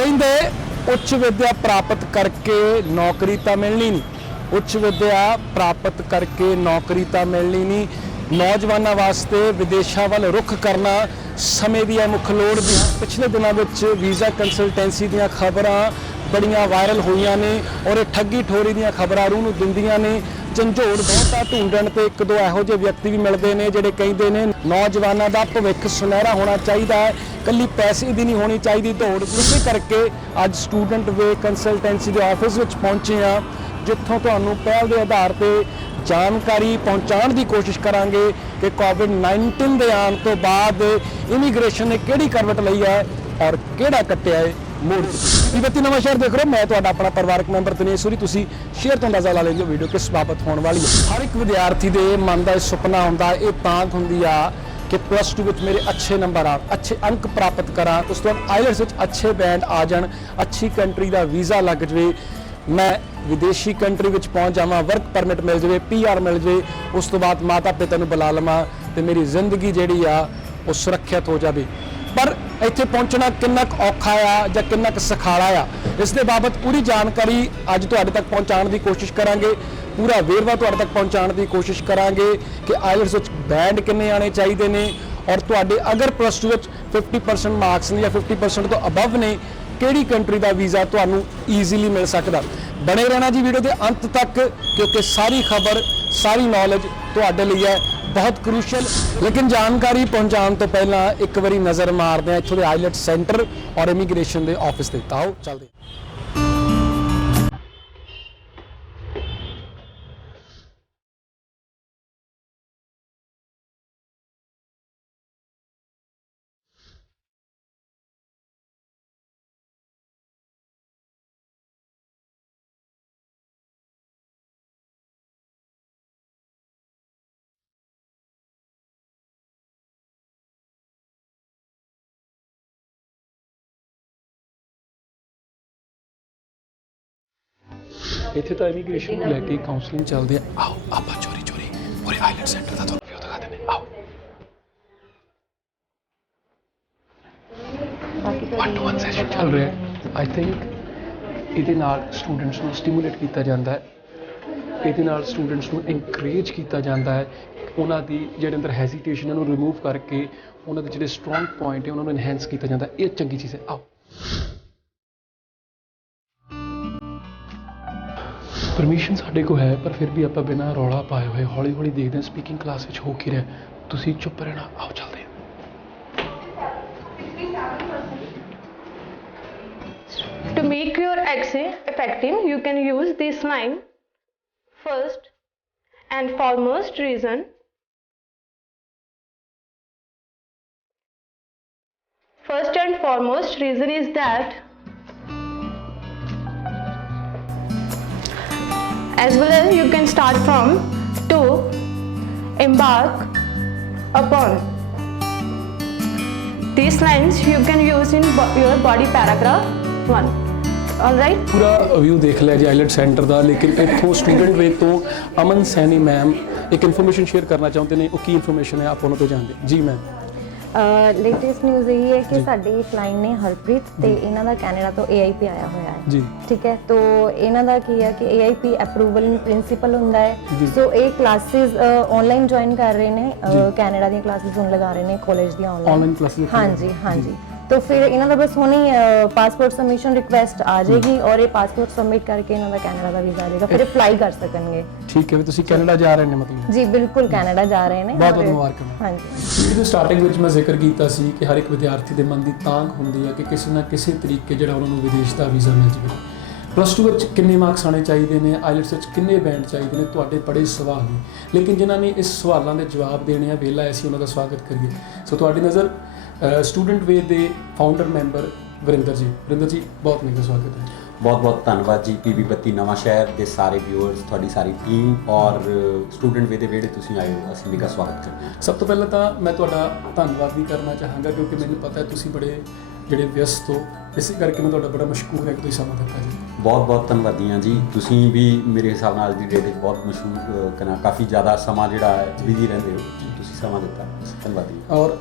ਕਹਿੰਦੇ ਉੱਚ ਵਿੱਦਿਆ ਪ੍ਰਾਪਤ ਕਰਕੇ ਨੌਕਰੀ ਤਾਂ ਮਿਲਣੀ ਨਹੀਂ, ਉੱਚ ਵਿੱਦਿਆ ਪ੍ਰਾਪਤ ਕਰਕੇ ਨੌਕਰੀ ਤਾਂ ਮਿਲਣੀ ਨਹੀਂ। ਨੌਜਵਾਨਾਂ ਵਾਸਤੇ ਵਿਦੇਸ਼ਾਂ ਵੱਲ ਰੁਖ ਕਰਨਾ ਸਮੇਂ ਦੀ ਮੁੱਖ ਲੋੜ ਦੀ। ਪਿਛਲੇ ਦਿਨਾਂ ਵਿੱਚ ਵੀਜ਼ਾ ਕੰਸਲਟੈਂਸੀ ਦੀਆਂ ਖਬਰਾਂ ਬੜੀਆਂ ਵਾਇਰਲ ਹੋਈਆਂ ਨੇ ਔਰ ਇਹ ਠੱਗੀ ਠੋਰੀ ਦੀਆਂ ਖਬਰਾਂ ਰੂਹ ਨੂੰ ਦਿੰਦੀਆਂ ਨੇ। ਝੰਜੋੜ ਬਹੁਤਾ ਢੂੰਡਣ ਤੇ ਇੱਕ ਦੋ ਇਹੋ ਜਿਹੇ ਵਿਅਕਤੀ ਵੀ ਮਿਲਦੇ ਨੇ ਜਿਹੜੇ ਕਹਿੰਦੇ ਨੇ ਨੌਜਵਾਨਾਂ ਦਾ ਭਵਿੱਖ ਸੁਨਹਿਰਾ ਹੋਣਾ ਚਾਹੀਦਾ ਹੈ, ਕੱਲੀ ਪੈਸੇ ਦੀ ਨਹੀਂ ਹੋਣੀ ਚਾਹੀਦੀ ਦੌੜ। ਇਸੇ ਕਰਕੇ ਅੱਜ ਸਟੂਡੈਂਟ ਵੇ ਕੰਸਲਟੈਂਸੀ ਦੇ ਆਫਿਸ ਵਿੱਚ ਪਹੁੰਚੇ ਹਾਂ, ਜਿੱਥੋਂ ਤੁਹਾਨੂੰ ਪਹਿਲ ਦੇ ਆਧਾਰ ਤੇ ਜਾਣਕਾਰੀ ਪਹੁੰਚਾਉਣ ਦੀ ਕੋਸ਼ਿਸ਼ ਕਰਾਂਗੇ ਕਿ ਕੋਵਿਡ-19 ਦੇ ਆਉਣ ਤੋਂ ਬਾਅਦ ਇਮੀਗ੍ਰੇਸ਼ਨ ਨੇ ਕਿਹੜੀ ਕਰਵਟ ਲਈ ਹੈ ਔਰ ਕਿਹੜਾ ਕੱਟਿਆ ਹੈ ਮੋੜ। ਬੱਤੀ ਨਵਾਂ ਸ਼ਹਿਰ ਦੇਖ ਰਹੇ ਹੋ, ਮੈਂ ਤੁਹਾਡਾ ਆਪਣਾ ਪਰਿਵਾਰਕ ਮੈਂਬਰ ਦਿਨੇਸ਼ ਸੂਰੀ। ਤੁਸੀਂ ਸ਼ੇਅਰ ਤੋਂ ਅੰਦਾਜ਼ਾ ਲਾ ਲੈਂਦੇ ਹੋ ਵੀਡੀਓ ਕਿਸ ਬਾਬਤ ਹੋਣ ਵਾਲੀ ਹੈ। ਹਰ ਇੱਕ ਵਿਦਿਆਰਥੀ ਦੇ ਮਨ ਦਾ ਇਹ ਸੁਪਨਾ ਹੁੰਦਾ, ਇਹ ਤਾਂਘ ਹੁੰਦੀ ਆ ਕਿ +2 ਵਿੱਚ ਮੇਰੇ ਅੱਛੇ ਨੰਬਰ ਆਉਣ, ਅੱਛੇ ਅੰਕ ਪ੍ਰਾਪਤ ਕਰਾਂ, ਉਸ ਤੋਂ ਬਾਅਦ ਆਈਲੈਟਸ ਵਿੱਚ ਅੱਛੇ ਬੈਂਡ ਆ ਜਾਣ, ਅੱਛੀ ਕੰਟਰੀ ਦਾ ਵੀਜ਼ਾ ਲੱਗ ਜਾਵੇ, ਮੈਂ ਵਿਦੇਸ਼ੀ ਕੰਟਰੀ ਵਿੱਚ ਪਹੁੰਚ ਜਾਵਾਂ, ਵਰਕ ਪਰਮਿਟ ਮਿਲ ਜਾਵੇ, PR ਮਿਲ ਜਾਵੇ, ਉਸ ਤੋਂ ਬਾਅਦ ਮਾਤਾ ਪਿਤਾ ਨੂੰ ਬੁਲਾ ਲਵਾਂ ਤੇ ਮੇਰੀ ਜ਼ਿੰਦਗੀ ਜਿਹੜੀ ਆ ਉਹ ਸੁਰੱਖਿਅਤ ਹੋ ਜਾਵੇ। ਪਰ ਇੱਥੇ ਪਹੁੰਚਣਾ ਕਿੰਨਾ ਕੁ ਔਖਾ ਆ ਜਾਂ ਕਿੰਨਾ ਕੁ ਸਖਾਲਾ ਆ, ਇਸ ਦੇ ਬਾਬਤ ਪੂਰੀ ਜਾਣਕਾਰੀ ਅੱਜ ਤੁਹਾਡੇ ਤੱਕ ਪਹੁੰਚਾਉਣ ਦੀ ਕੋਸ਼ਿਸ਼ ਕਰਾਂਗੇ। ਪੂਰਾ ਵੇਰਵਾ ਤੁਹਾਡੇ ਤੱਕ ਪਹੁੰਚਾਉਣ ਦੀ ਕੋਸ਼ਿਸ਼ ਕਰਾਂਗੇ ਕਿ ਆਈਲੈਟਸ ਵਿੱਚ ਬੈਂਡ ਕਿੰਨੇ ਆਣੇ ਚਾਹੀਦੇ ਨੇ ਔਰ ਤੁਹਾਡੇ ਅਗਰ +2 ਵਿੱਚ 50% ਮਾਰਕਸ ਨੇ ਜਾਂ 50% ਤੋਂ ਅਬਵ ਨੇ, ਕਿਹੜੀ ਕੰਟਰੀ ਦਾ ਵੀਜ਼ਾ ਤੁਹਾਨੂੰ ਈਜ਼ੀਲੀ ਮਿਲ ਸਕਦਾ। ਬਣੇ ਰਹਿਣਾ ਜੀ ਵੀਡੀਓ ਦੇ ਅੰਤ ਤੱਕ, ਕਿਉਂਕਿ ਸਾਰੀ ਖਬਰ ਸਾਰੀ ਨੌਲੇਜ ਤੁਹਾਡੇ ਲਈ ਹੈ ਬਹੁਤ ਕ੍ਰੂਸ਼ਲ। ਲੇਕਿਨ ਜਾਣਕਾਰੀ ਪਹੁੰਚਾਉਣ ਤੋਂ ਪਹਿਲਾਂ ਇੱਕ ਵਾਰੀ ਨਜ਼ਰ ਮਾਰਦੇ ਹਾਂ ਇੱਥੋਂ ਦੇ ਆਈਲੈਟ ਸੈਂਟਰ ਔਰ ਇਮੀਗ੍ਰੇਸ਼ਨ ਦੇ ਆਫਿਸ ਤੇ। ਤਾਓ ਚੱਲਦੇ ਇੱਥੇ ਤਾਂ ਇਮੀਗ੍ਰੇਸ਼ਨ ਨੂੰ ਲੈ ਕੇ ਕਾਉਂਸਲਿੰਗ ਚੱਲਦੇ ਆ। ਆਓ ਆਪਾਂ ਚੋਰੀ ਚੋਰੀ ਪੂਰੇ ਆਈਲੈਟ ਸੈਂਟਰ ਦਾ ਤੁਹਾਨੂੰ ਵਿਊ ਦਿਖਾ ਦਿੰਦੇ। ਆਓ 1-to-1 ਸੈਸ਼ਨ ਚੱਲ ਰਿਹਾ ਹੈ। ਆਈ ਥਿੰਕ ਇਹਦੇ ਨਾਲ ਸਟੂਡੈਂਟਸ ਨੂੰ ਸਟਿਮੂਲੇਟ ਕੀਤਾ ਜਾਂਦਾ ਹੈ, ਇਹਦੇ ਨਾਲ ਸਟੂਡੈਂਟਸ ਨੂੰ ਇਨਕਰੇਜ ਕੀਤਾ ਜਾਂਦਾ ਹੈ, ਉਹਨਾਂ ਦੀ ਜਿਹੜੇ ਅੰਦਰ ਹੈਜ਼ੀਟੇਸ਼ਨ ਉਹਨੂੰ ਰਿਮੂਵ ਕਰਕੇ ਉਹਨਾਂ ਦੇ ਜਿਹੜੇ ਸਟਰੋਂਗ ਪੁਆਇੰਟ ਹੈ ਉਹਨਾਂ ਨੂੰ ਇਨਹੈਂਸ ਕੀਤਾ ਜਾਂਦਾ। ਇਹ ਚੰਗੀ ਚੀਜ਼ ਹੈ। ਆਓ ਪਰਮਿਸ਼ਨ ਸਾਡੇ ਕੋਲ ਹੈ, ਪਰ ਫਿਰ ਵੀ ਆਪਾਂ ਬਿਨਾਂ ਰੌਲਾ ਪਾਏ ਹੋਏ ਹੌਲੀ ਹੌਲੀ ਦੇਖਦੇ ਹਾਂ ਸਪੀਕਿੰਗ ਕਲਾਸ ਵਿੱਚ ਹੋ ਕੀ ਰਿਹਾ। ਤੁਸੀਂ ਚੁੱਪ ਰਹਿਣਾ। ਆਓ ਚੱਲਦੇ ਹਾਂ। To make your accent effective, you can use this line. First and foremost reason. First and foremost reason is that, as well as you can start from to embark upon. These lines you can use in your body paragraph 1. Alright? ਪੂਰਾ view ਦੇਖ ਲਿਆ ਜੀ IELTS centre ਦਾ, ਲੇਕਿਨ ਇੱਥੋਂ student ਵੇ ਤੋਂ ਅਮਨ Saini ma'am ਇੱਕ information share ਕਰਨਾ ਚਾਹੁੰਦੇ ਨੇ। ਉਹ ਕੀ ਇਨਫੋਰਮੇਸ਼ਨ ਹੈ ਆਪਾਂ ਉਹਨਾਂ ਤੋਂ ਜਾਣਦੇ ਜੀ ਮੈਮ। ਲੇਟੈਸਟ ਨਿਊਜ਼ ਇਹ ਹੈ ਕਿ ਸਾਡੀ ਕਲਾਇੰਟ ਨੇ ਹਰਪ੍ਰੀਤ ਤੇ ਇਹਨਾਂ ਦਾ ਕੈਨੇਡਾ ਤੋਂ AIP ਆਇਆ ਹੋਇਆ ਹੈ ਜੀ, ਠੀਕ ਹੈ। ਤੋ ਇਹਨਾਂ ਦਾ ਕੀ ਹੈ ਕਿ AIP ਅਪਰੂਵਲ ਇਨ ਪ੍ਰਿੰਸੀਪਲ ਹੁੰਦਾ ਹੈ। ਸੋ ਇਹ ਕਲਾਸਿਸ ਆਨਲਾਈਨ ਜੁਆਇਨ ਕਰ ਰਹੇ ਨੇ, ਕੈਨੇਡਾ ਦੀਆਂ ਕਲਾਸਿਸ ਹੁਣ ਲਗਾ ਰਹੇ ਨੇ ਕਾਲਜ ਦੀਆਂ ਆਨਲਾਈਨ ਕਲਾਸਿਸ। ਹਾਂਜੀ ਹਾਂਜੀ। तो फिर इन्हों बस होनी पासपोर्ट सबमिशन रिक्वेस्ट आ जाएगी और ये पासपोर्ट सबमिट करके इन्हों कैनेडा का वीज़ा आ जाएगा, फिर अप्लाई कर सकेंगे। ठीक है, ਤੁਸੀਂ ਕੈਨੇਡਾ ਜਾ ਰਹੇ ਨੇ ਮਤਲਬ? जी बिल्कुल कैनेडा जा रहे हैं। ਬਹੁਤ ਬਹੁਤ ਮੁਬਾਰਕਾਂ। ਹਾਂਜੀ। ਇਹਦੇ ਸਟਾਰਟਿੰਗ ਵਿੱਚ ਮੈਂ ਜ਼ਿਕਰ ਕੀਤਾ ਸੀ ਕਿ ਹਰ ਇੱਕ ਵਿਦਿਆਰਥੀ ਦੇ ਮਨ ਦੀ ਤਾਂਘ ਹੁੰਦੀ ਹੈ ਕਿ ਕਿਸੇ ਨਾ ਕਿਸੇ ਤਰੀਕੇ ਜਿਹੜਾ ਉਹਨਾਂ ਨੂੰ ਵਿਦੇਸ਼ ਦਾ ਵੀਜ਼ਾ ਮਿਲ ਜਾਵੇ। +2 ਵਿੱਚ ਕਿੰਨੇ ਮਾਰਕਸ ਆਣੇ ਚਾਹੀਦੇ ਨੇ, ਆਈਲੈਟਸ ਵਿੱਚ ਕਿੰਨੇ ਬੈਂਡ ਚਾਹੀਦੇ ਨੇ, ਤੁਹਾਡੇ ਬੜੇ ਸਵਾਲ ਨੇ। ਲੇਕਿਨ ਜਿਨ੍ਹਾਂ ਨੇ ਇਸ ਸਵਾਲਾਂ ਦੇ ਜਵਾਬ ਦੇਣੇ ਆ ਵੇਲਾ ਐਸੀ ਉਹਨਾਂ ਦਾ ਸਵਾਗਤ ਕਰੀਏ। ਸੋ ਤੁਹਾਡੀ ਨਜ਼ਰ ਸਟੂਡੈਂਟ ਵੇ ਦੇ ਫਾਊਂਡਰ ਮੈਂਬਰ ਵਰਿੰਦਰ ਜੀ। ਵਰਿੰਦਰ ਜੀ ਬਹੁਤ ਬਹੁਤ ਸਵਾਗਤ ਹੈ। बहुत बहुत धन्यवाद जी। PB ਬੱਤੀ ਨਵਾਂ ਸ਼ਹਿਰ ਦੇ ਸਾਰੇ ਵਿਊਅਰਸ, ਤੁਹਾਡੀ ਸਾਰੀ ਟੀਮ ਔਰ ਸਟੂਡੈਂਟ ਵੇ ਦੇ ਵਿਹੜੇ ਤੁਸੀਂ ਆਏ ਹੋ, ਅਸੀਂ ਵੀ ਦਾ ਸਵਾਗਤ ਕਰਦੇ ਹਾਂ। ਸਭ ਤੋਂ ਪਹਿਲਾਂ ਤਾਂ ਮੈਂ ਤੁਹਾਡਾ ਧੰਨਵਾਦ ਵੀ ਕਰਨਾ ਚਾਹਾਂਗਾ ਕਿਉਂਕਿ ਮੈਨੂੰ ਪਤਾ ਹੈ ਤੁਸੀਂ ਬੜੇ ਜਿਹੜੇ ਵਿਅਸਤ ਹੋ, ਇਸੇ ਕਰਕੇ ਮੈਂ ਤੁਹਾਡਾ ਬੜਾ ਮਸ਼ਕੂਰ ਹੈ ਕਿ ਤੁਸੀਂ ਸਮਾਂ ਦਿੱਤਾ ਜੀ। ਬਹੁਤ ਬਹੁਤ ਧੰਨਵਾਦੀ ਹਾਂ ਜੀ। ਤੁਸੀਂ ਵੀ ਮੇਰੇ ਹਿਸਾਬ ਨਾਲ ਦੀ ਡੇਟ ਬਹੁਤ ਮਸ਼ਹੂਰ ਕਾਫੀ ਜ਼ਿਆਦਾ ਸਮਾਂ ਜਿਹੜਾ ਹੈ ਬਿਜ਼ੀ ਰਹਿੰਦੇ ਹੋ, ਤੁਸੀਂ ਸਮਾਂ ਦਿੱਤਾ, ਧੰਨਵਾਦੀ। ਔਰ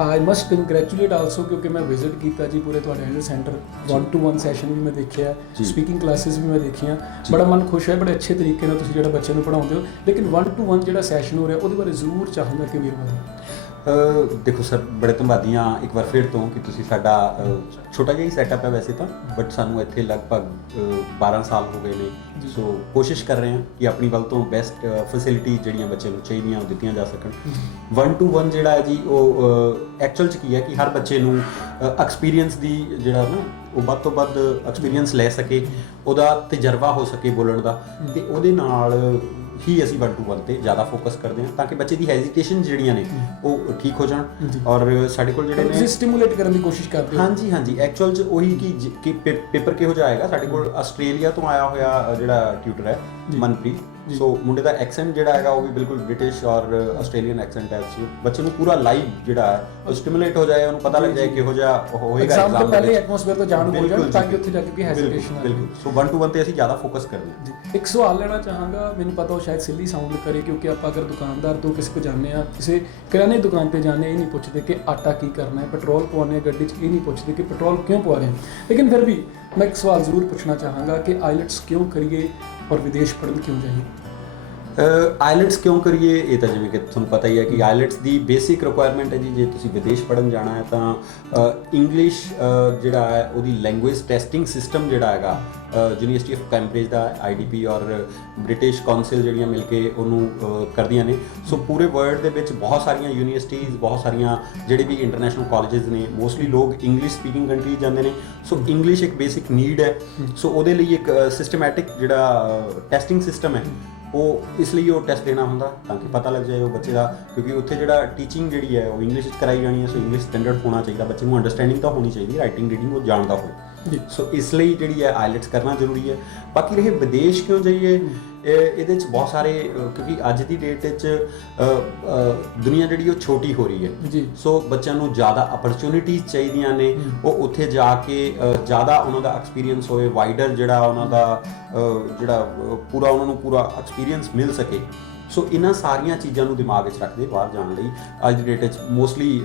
ਆਈ ਮਸਟ ਕੰਗ੍ਰੈਚੁਲੇਟ ਆਲਸੋ ਕਿਉਂਕਿ ਮੈਂ ਵਿਜ਼ਿਟ ਕੀਤਾ ਜੀ ਪੂਰੇ ਤੁਹਾਡੇ ਆਈਲੈਟਸ ਸੈਂਟਰ 1-to-1 ਸੈਸ਼ਨ ਵੀ ਮੈਂ ਦੇਖਿਆ, ਸਪੀਕਿੰਗ ਕਲਾਸਿਸ ਵੀ ਮੈਂ ਦੇਖੀਆਂ, ਬੜਾ ਮਨ ਖੁਸ਼ ਹੈ, ਬੜੇ ਅੱਛੇ ਤਰੀਕੇ ਨਾਲ ਤੁਸੀਂ ਜਿਹੜਾ ਬੱਚੇ ਨੂੰ ਪੜ੍ਹਾਉਂਦੇ ਹੋ। ਲੇਕਿਨ 1-to-1 ਜਿਹੜਾ ਸੈਸ਼ਨ ਹੋ ਰਿਹਾ ਉਹਦੇ ਬਾਰੇ ਜ਼ਰੂਰ ਚਾਹਾਂਗਾ ਕਿ ਵੀਰ ਦੇਖੋ ਸਰ, ਬੜੇ ਧੰਨਵਾਦੀ ਹਾਂ ਇੱਕ ਵਾਰ ਫਿਰ ਤੋਂ ਕਿ ਤੁਸੀਂ ਸਾਡਾ ਛੋਟਾ ਜਿਹਾ ਹੀ ਸੈਟਅਪ ਹੈ ਵੈਸੇ ਤਾਂ, ਬਟ ਸਾਨੂੰ ਇੱਥੇ ਲਗਭਗ 12 ਸਾਲ ਹੋ ਗਏ ਨੇ। ਸੋ ਕੋਸ਼ਿਸ਼ ਕਰ ਰਹੇ ਹਾਂ ਕਿ ਆਪਣੀ ਵੱਲ ਤੋਂ ਬੈਸਟ ਫੈਸਿਲਿਟੀ ਜਿਹੜੀਆਂ ਬੱਚੇ ਨੂੰ ਚਾਹੀਦੀਆਂ ਉਹ ਦਿੱਤੀਆਂ ਜਾ ਸਕਣ। 1-to-1 ਜਿਹੜਾ ਹੈ ਜੀ ਉਹ ਐਕਚੁਅਲ 'ਚ ਕੀ ਹੈ ਕਿ ਹਰ ਬੱਚੇ ਨੂੰ ਐਕਸਪੀਰੀਅੰਸ ਦੀ ਜਿਹੜਾ ਨਾ ਉਹ ਵੱਧ ਤੋਂ ਵੱਧ ਐਕਸਪੀਰੀਅੰਸ ਲੈ ਸਕੇ, ਉਹਦਾ ਤਜਰਬਾ ਹੋ ਸਕੇ ਬੋਲਣ ਦਾ, ਤੇ ਉਹਦੇ ਨਾਲ ਹੀ ਅਸੀਂ 1-to-1 ਤੇ ਜ਼ਿਆਦਾ ਫੋਕਸ ਕਰਦੇ ਹਾਂ ਤਾਂ ਕਿ ਬੱਚੇ ਦੀ ਹੈਜ਼ਿਟੇਸ਼ਨ ਜਿਹੜੀਆਂ ਨੇ ਉਹ ਠੀਕ ਹੋ ਜਾਣ। ਔਰ ਸਾਡੇ ਕੋਲ ਜਿਹੜੇ ਨੇ ਸਟਿਮੂਲੇਟ ਕਰਨ ਦੀ ਕੋਸ਼ਿਸ਼ ਕਰਦੇ ਹੋ। ਹਾਂਜੀ ਐਕਚੁਅਲ 'ਚ ਉਹੀ ਕਿ ਪੇਪਰ ਕਿਹੋ ਜਿਹਾ ਆਏਗਾ। ਸਾਡੇ ਕੋਲ ਆਸਟ੍ਰੇਲੀਆ ਤੋਂ ਆਇਆ ਹੋਇਆ ਜਿਹੜਾ ਟਿਊਟਰ ਹੈ ਮਨਪ੍ਰੀਤ, ਸੋ ਮੁੰਡੇ ਦਾ ਐਕਸੈਂਟ ਜਿਹੜਾ ਹੈਗਾ ਉਹ ਵੀ ਬਿਲਕੁਲ ਬ੍ਰਿਟਿਸ਼ ਔਰ ਆਸਟ੍ਰੇਲੀਅਨ ਐਕਸੈਂਟ ਹੈ। ਸੋ ਬੱਚੇ ਨੂੰ ਪੂਰਾ ਲਾਈਵ ਜਿਹੜਾ ਹੈ ਉਹ ਸਟਿਮੂਲੇਟ ਹੋ ਜਾਏ, ਉਹਨੂੰ ਪਤਾ ਲੱਗ ਜਾਏ ਕਿਹੋ ਜਿਹਾ ਹੋਏਗਾ ਐਗਜ਼ਾਮ ਤੋਂ ਪਹਿਲੇ ਐਟਮੋਸਫੇਅਰ ਤੋਂ ਜਾਣੂ ਹੋ ਜਾਣ ਤਾਂ ਕਿ ਉੱਥੇ ਜਾ ਕੇ ਕੋਈ ਹੈਜ਼ਿਟੇਸ਼ਨ ਨਾ ਹੋਵੇ। ਬਿਲਕੁਲ। ਸੋ 1-to-1 ਤੇ ਅਸੀਂ ਜ਼ਿਆਦਾ ਫੋਕਸ ਕਰਦੇ ਹਾਂ ਜੀ। ਇੱਕ ਸਵਾਲ ਲੈਣਾ ਚਾਹਾਂਗਾ, ਮੈਨੂੰ ਪਤਾ ਉਹ ਸ਼ਾਇਦ ਸਿੱਲੀ ਸਾਊਂਡ ਕਰੇ ਕਿਉਂਕਿ ਆਪਾਂ ਅਗਰ ਦੁਕਾਨਦਾਰ ਤੋਂ ਕਿਸੇ ਕੋ ਜਾਂਦੇ ਆ, ਕਿਸੇ ਕਿਰਾਣੇ ਦੁਕਾਨ ਤੇ ਜਾਂਦੇ, ਇਹ ਨਹੀਂ ਪੁੱਛਦੇ ਕਿ ਆਟਾ ਕੀ ਕਰਨਾ ਹੈ, ਪੈਟਰੋਲ ਪਵਾਉਣੇ ਗੱਡੀ 'ਚ, ਇਹ ਨਹੀਂ ਪੁੱਛਦੇ ਕਿ ਪੈਟਰੋਲ ਕਿਉਂ ਪਵਾ ਰਹੇ ਹਾਂ। ਲੇਕਿਨ ਫਿਰ ਵੀ ਮੈਂ ਇੱਕ ਸਵਾਲ ਜ਼ਰੂਰ ਪੁੱਛਣਾ ਚਾਹਾਂਗਾ ਕਿ ਆਈਲੈਟਸ ਕਿਉਂ ਕਰੀਏ ਔਰ ਵਿਦੇਸ਼ ਪੜ੍ਹਨ ਕਿਉਂ ਜਾਈਏ? ਆਈਲੈਟਸ ਕਿਉਂ ਕਰੀਏ, ਇਹ ਤਾਂ ਜਿਵੇਂ ਕਿ ਤੁਹਾਨੂੰ ਪਤਾ ਹੀ ਹੈ ਕਿ ਆਈਲੈਟਸ ਦੀ ਬੇਸਿਕ ਰਿਕੁਆਇਰਮੈਂਟ ਹੈ ਜੀ। ਜੇ ਤੁਸੀਂ ਵਿਦੇਸ਼ ਪੜ੍ਹਨ ਜਾਣਾ ਹੈ ਤਾਂ ਇੰਗਲਿਸ਼ ਜਿਹੜਾ ਹੈ ਉਹਦੀ ਲੈਂਗੁਏਜ ਟੈਸਟਿੰਗ ਸਿਸਟਮ ਜਿਹੜਾ ਹੈਗਾ university of Cambridge the IDP ਔਰ ਬ੍ਰਿਟਿਸ਼ ਕਾਉਂਸਲ ਜਿਹੜੀਆਂ ਮਿਲ ਕੇ ਉਹਨੂੰ ਕਰਦੀਆਂ ਨੇ। ਸੋ ਪੂਰੇ ਵਰਲਡ ਦੇ ਵਿੱਚ ਬਹੁਤ ਸਾਰੀਆਂ ਯੂਨੀਵਰਸਿਟੀਜ਼, ਬਹੁਤ ਸਾਰੀਆਂ ਜਿਹੜੇ ਵੀ ਇੰਟਰਨੈਸ਼ਨਲ ਕਾਲਜਿਸ ਨੇ, ਮੋਸਟਲੀ ਲੋਕ ਇੰਗਲਿਸ਼ ਸਪੀਕਿੰਗ ਕੰਟਰੀਜ਼ ਜਾਂਦੇ ਨੇ। ਸੋ ਇੰਗਲਿਸ਼ ਇੱਕ ਬੇਸਿਕ ਨੀਡ ਹੈ। ਸੋ ਉਹਦੇ ਲਈ ਇੱਕ ਸਿਸਟਮੈਟਿਕ ਜਿਹੜਾ ਟੈਸਟਿੰਗ ਸਿਸਟਮ ਹੈ ਉਹ ਇਸ ਲਈ ਉਹ ਟੈਸਟ ਦੇਣਾ ਹੁੰਦਾ ਤਾਂ ਕਿ ਪਤਾ ਲੱਗ ਜਾਏ ਉਹ ਬੱਚੇ ਦਾ, ਕਿਉਂਕਿ ਉੱਥੇ ਜਿਹੜਾ ਟੀਚਿੰਗ ਜਿਹੜੀ ਹੈ ਉਹ ਇੰਗਲਿਸ਼ ਵਿੱਚ ਕਰਾਈ ਜਾਣੀ ਹੈ। ਸੋ ਇੰਗਲਿਸ਼ ਸਟੈਂਡਰਡ ਹੋਣਾ ਚਾਹੀਦਾ, ਬੱਚੇ ਨੂੰ ਅੰਡਰਸਟੈਂਡਿੰਗ ਤਾਂ ਹੋਣੀ ਚਾਹੀਦੀ, ਰਾਈਟਿੰਗ ਰੀਡਿੰਗ ਉਹ ਜਾਣਦਾ ਹੋਵੇ। ਸੋ ਇਸ ਲਈ ਜਿਹੜੀ ਹੈ ਆਈਲੈਟਸ ਕਰਨਾ ਜ਼ਰੂਰੀ ਹੈ। ਬਾਕੀ ਰਹੇ ਵਿਦੇਸ਼ ਕਿਉਂ ਜਾਈਏ, ਇਹਦੇ 'ਚ ਬਹੁਤ ਸਾਰੇ ਕਿਉਂਕਿ ਅੱਜ ਦੀ ਡੇਟ ਵਿੱਚ ਦੁਨੀਆ ਜਿਹੜੀ ਉਹ ਛੋਟੀ ਹੋ ਰਹੀ ਹੈ ਜੀ। ਸੋ ਬੱਚਿਆਂ ਨੂੰ ਜ਼ਿਆਦਾ ਅਪਰਚੁਨਿਟੀਜ਼ ਚਾਹੀਦੀਆਂ ਨੇ, ਉਹ ਉੱਥੇ ਜਾ ਕੇ ਜ਼ਿਆਦਾ ਉਹਨਾਂ ਦਾ ਐਕਸਪੀਰੀਅੰਸ ਹੋਵੇ, ਵਾਈਡਰ ਜਿਹੜਾ ਉਹਨਾਂ ਦਾ ਜਿਹੜਾ ਪੂਰਾ ਉਹਨਾਂ ਨੂੰ ਪੂਰਾ ਐਕਸਪੀਰੀਅੰਸ ਮਿਲ ਸਕੇ। ਸੋ ਇਹਨਾਂ ਸਾਰੀਆਂ ਚੀਜ਼ਾਂ ਨੂੰ ਦਿਮਾਗ ਵਿੱਚ ਰੱਖਦੇ ਬਾਹਰ ਜਾਣ ਲਈ ਅੱਜ ਦੀ ਡੇਟ ਵਿੱਚ ਮੋਸਟਲੀ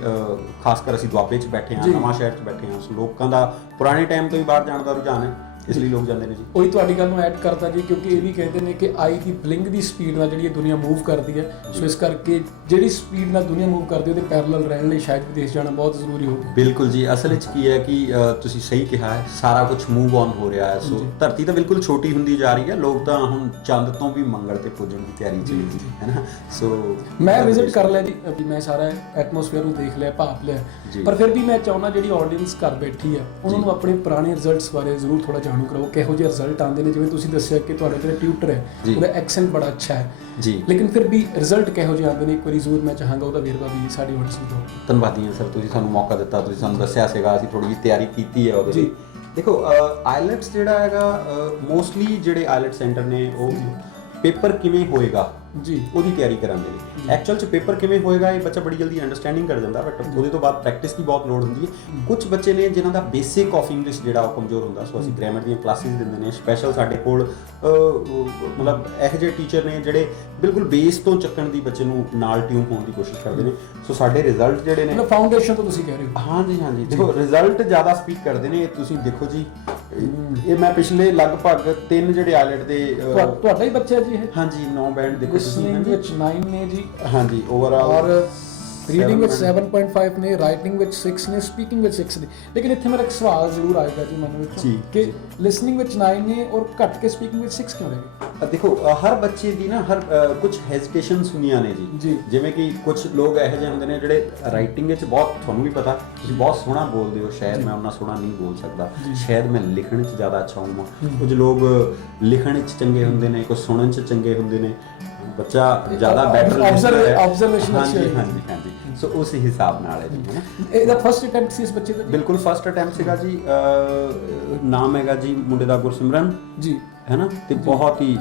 ਖਾਸ ਕਰ ਅਸੀਂ ਦੁਆਬੇ 'ਚ ਬੈਠੇ ਹਾਂ, ਨਵਾਂ ਸ਼ਹਿਰ 'ਚ ਬੈਠੇ ਹਾਂ। ਸੋ ਲੋਕਾਂ ਦਾ ਪੁਰਾਣੇ ਟਾਈਮ ਤੋਂ ਹੀ ਬਾਹਰ ਜਾਣ ਦਾ ਰੁਝਾਨ ਹੈ, ਇਸ ਲਈ ਲੋਕ ਜਾਂਦੇ ਨੇ ਜੀ। ਉਹੀ ਤੁਹਾਡੀ ਗੱਲ ਨੂੰ ਐਡ ਕਰਦਾ ਜੀ, ਕਿਉਂਕਿ ਇਹ ਵੀ ਕਹਿੰਦੇ ਨੇ ਕਿ ਆਈ ਦੀ ਬਲਿੰਕ ਦੀ ਸਪੀਡ ਨਾਲ ਜਿਹੜੀ ਦੁਨੀਆ ਮੂਵ ਕਰਦੀ ਹੈ। ਸੋ ਇਸ ਕਰਕੇ ਜਿਹੜੀ ਸਪੀਡ ਨਾਲ ਦੁਨੀਆ ਮੂਵ ਕਰਦੀ ਉਹਦੇ ਪੈਰਲਲ ਰਹਿਣ ਲਈ ਸ਼ਾਇਦ ਵਿਦੇਸ਼ ਜਾਣਾ ਬਹੁਤ ਜ਼ਰੂਰੀ ਹੋਵੇ। ਬਿਲਕੁਲ ਜੀ, ਅਸਲ ਵਿੱਚ ਕੀ ਹੈ ਕਿ ਤੁਸੀਂ ਸਹੀ ਕਿਹਾ ਹੈ, ਸਾਰਾ ਕੁਝ ਮੂਵ ਔਨ ਹੋ ਰਿਹਾ ਹੈ। ਸੋ ਧਰਤੀ ਤਾਂ ਬਿਲਕੁਲ ਛੋਟੀ ਹੁੰਦੀ ਜਾ ਰਹੀ ਹੈ, ਲੋਕ ਤਾਂ ਹੁਣ ਚੰਦ ਤੋਂ ਵੀ ਮੰਗਲ ਤੇ ਪੁੱਜਣ ਦੀ ਤਿਆਰੀ ਚ ਨੇ, ਹੈ ਨਾ। ਸੋ ਮੈਂ ਵਿਜ਼ਿਟ ਕਰ ਲਿਆ ਜੀ, ਮੈਂ ਸਾਰਾ ਐਟਮੋਸਫੇਅਰ ਨੂੰ ਦੇਖ ਲਿਆ, ਭਾਪ ਲਿਆ, ਪਰ ਫਿਰ ਵੀ ਮੈਂ ਚਾਹੁੰਦਾ ਜਿਹੜੀ ਆਡੀਅנס ਘਰ ਬੈਠੀ ਆ ਉਹਨਾਂ ਨੂੰ ਆਪਣੇ ਪੁਰਾਣੇ ਰਿਜ਼ਲਟਸ ਬਾਰੇ ਜ਼ਰੂਰ ਥੋੜਾ ਜਾਣੂ ਕਰਾਓ, ਕਿਹੋ ਜਿਹੇ ਰਿਜ਼ਲਟ ਆਉਂਦੇ ਨੇ। ਜਿਵੇਂ ਤੁਸੀਂ ਦੱਸਿਆ ਕਿ ਤੁਹਾਡਾ ਜਿਹੜਾ ਟਿਊਟਰ ਹੈ ਉਹਦਾ ਐਕਸੈਂਟ ਬੜਾ ਅੱਛਾ ਹੈ ਜੀ, ਲੇਕਿਨ ਫਿਰ ਵੀ ਰਿਜ਼ਲਟ ਕਿਹੋ ਜਿਹੇ ਆਉਂਦੇ ਨੇ, ਇੱਕ ਵਾਰੀ ਜ਼ਰੂਰ ਮੈਂ ਚਾਹਾਂਗਾ ਉਹਦਾ ਵੇਰਵਾ ਵੀ ਸਾਡੀ ਆਡੀਅנס ਨੂੰ ਦਿਓ। ਧੰਨਵਾਦੀ ਹਾਂ ਸਰ, ਤੁਸੀਂ ਸਾਨੂੰ ਮੌਕਾ ਦਿੱਤਾ, ਤੁਸੀਂ ਸਾਨੂੰ ਦੱਸਿਆ ਸੀਗਾ, ਅਸੀਂ ਥੋੜੀ ਜਿਹੀ ਤਿਆਰੀ ਕੀਤੀ ਹੈ ਉਹਦੇ ਲਈ। ਦੇਖੋ ਆਈਲੈਟਸ ਜਿਹੜਾ ਹੈਗਾ ਮੋਸਟਲੀ ਜਿਹੜੇ ਆਈਲੈਟ ਸੈਂਟਰ ਨੇ ਉਹ ਪੇਪਰ ਕਿਵੇਂ ਹੋਏਗਾ ਜੀ ਉਹਦੀ ਤਿਆਰੀ ਕਰਾਉਂਦੇ ਨੇ। ਐਕਚੁਅਲ 'ਚ ਪੇਪਰ ਕਿਵੇਂ ਹੋਏਗਾ ਇਹ ਬੱਚਾ ਬੜੀ ਜਲਦੀ ਅੰਡਰਸਟੈਂਡਿੰਗ ਕਰ ਜਾਂਦਾ, ਬਟ ਉਹਦੇ ਤੋਂ ਬਾਅਦ ਪ੍ਰੈਕਟਿਸ ਦੀ ਬਹੁਤ ਲੋੜ ਹੁੰਦੀ ਹੈ। ਕੁਝ ਬੱਚੇ ਨੇ ਜਿਨ੍ਹਾਂ ਦਾ ਬੇਸਿਕ ਆਫ ਇੰਗਲਿਸ਼ ਜਿਹੜਾ ਉਹ ਕਮਜ਼ੋਰ ਹੁੰਦਾ, ਸੋ ਅਸੀਂ ਗ੍ਰਾਮਰ ਦੀਆਂ ਕਲਾਸਿਸ ਦਿੰਦੇ ਨੇ ਸਪੈਸ਼ਲ। ਸਾਡੇ ਕੋਲ ਮਤਲਬ ਇਹੋ ਜਿਹੇ ਟੀਚਰ ਨੇ ਜਿਹੜੇ ਬਿਲਕੁਲ ਬੇਸ ਤੋਂ ਚੱਕਣ ਦੀ ਬੱਚੇ ਨੂੰ ਨਾਲ ਟਿਊਨ ਹੋਣ ਦੀ ਕੋਸ਼ਿਸ਼ ਕਰਦੇ ਨੇ। ਸੋ ਸਾਡੇ ਰਿਜ਼ਲਟ ਜਿਹੜੇ ਨੇ ਫਾਊਂਡੇਸ਼ਨ ਤੋਂ ਤੁਸੀਂ ਕਹਿ ਰਹੇ ਹੋ? ਹਾਂਜੀ ਦੇਖੋ ਰਿਜ਼ਲਟ ਜ਼ਿਆਦਾ ਸਪੀਕ ਕਰਦੇ ਨੇ। ਤੁਸੀਂ ਦੇਖੋ ਜੀ, ਇਹ ਮੈਂ ਪਿਛਲੇ ਲਗਭਗ 3 ਜਿਹੜੇ ਆਈਲੈਟ ਦੇ ਤੁਹਾਡਾ ਹੀ ਬੱਚਾ ਜੀ ਇਹ? ਹਾਂਜੀ 9 ਬੈਂਡ ਦੇਖੋ ਤੁਸੀਂ, ਵਿੱਚ 9 ਨੇ ਜੀ, ਹਾਂਜੀ ਓਵਰਆਲ, ਔਰ ਰੀਡਿੰਗ ਵਿੱਚ 7.5 ਨੇ, ਰਾਈਟਿੰਗ ਵਿੱਚ 6 ਨੇ, ਸਪੀਕਿੰਗ ਵਿੱਚ 6 ਨੇ। ਲੇਕਿਨ ਇੱਥੇ ਮੇਰਾ ਇੱਕ ਸਵਾਲ ਜ਼ਰੂਰ ਆਏਗਾ ਜੀ ਮਨ ਵਿੱਚ ਕਿ ਲਿਸਨਿੰਗ ਵਿੱਚ 9 ਨੇ ਔਰ ਘੱਟ ਕੇ ਸਪੀਕਿੰਗ ਵਿੱਚ 6 ਕਿਉਂ ਰਹਿ ਗਏ? ਦੇਖੋ ਹਰ ਬੱਚੇ ਦੀ ਨਾ ਹਰ ਕੁਝ ਹੈਜ਼ਿਟੇਸ਼ਨਸ ਹੁੰਦੀਆਂ ਨੇ ਜੀ। ਜਿਵੇਂ ਕਿ ਕੁਝ ਲੋਕ ਇਹੋ ਜਿਹੇ ਹੁੰਦੇ ਨੇ ਜਿਹੜੇ ਰਾਈਟਿੰਗ ਵਿੱਚ ਬਹੁਤ, ਤੁਹਾਨੂੰ ਵੀ ਪਤਾ ਤੁਸੀਂ ਬਹੁਤ ਸੋਹਣਾ ਬੋਲਦੇ ਹੋ, ਸ਼ਾਇਦ ਮੈਂ ਉਹਨਾਂ ਸੋਹਣਾ ਨਹੀਂ ਬੋਲ ਸਕਦਾ, ਸ਼ਾਇਦ ਮੈਂ ਲਿਖਣ 'ਚ ਜ਼ਿਆਦਾ ਅੱਛਾ ਹੋਵਾਂ। ਕੁਝ ਲੋਕ ਲਿਖਣ 'ਚ ਚੰਗੇ ਹੁੰਦੇ ਨੇ, ਕੁਝ ਸੁਣਨ 'ਚ ਚੰਗੇ ਹੁੰਦੇ ਨੇ। ਬੱਚਾ ਜ਼ਿਆਦਾ ਬੈਟਰ ਆਬਜ਼ਰਵੇਸ਼ਨ। ਹਾਂਜੀ ਸੋ ਉਸ ਹਿਸਾਬ ਨਾਲ ਹੈ ਜੀ, ਹੈ ਨਾ। ਇਹਦਾ ਫਸਟ ਅਟੈਂਪਟ ਸੀ ਇਸ ਬੱਚੇ ਦਾ? ਬਿਲਕੁਲ ਫਸਟ ਅਟੈਂਪਟ ਸੀਗਾ ਜੀ। ਨਾਮ ਹੈਗਾ ਜੀ ਮੁੰਡੇ ਦਾ ਗੁਰਸਿਮਰਨ ਜੀ, ਹੈ ਨਾ, ਤੇ ਬਹੁਤ ਹੀ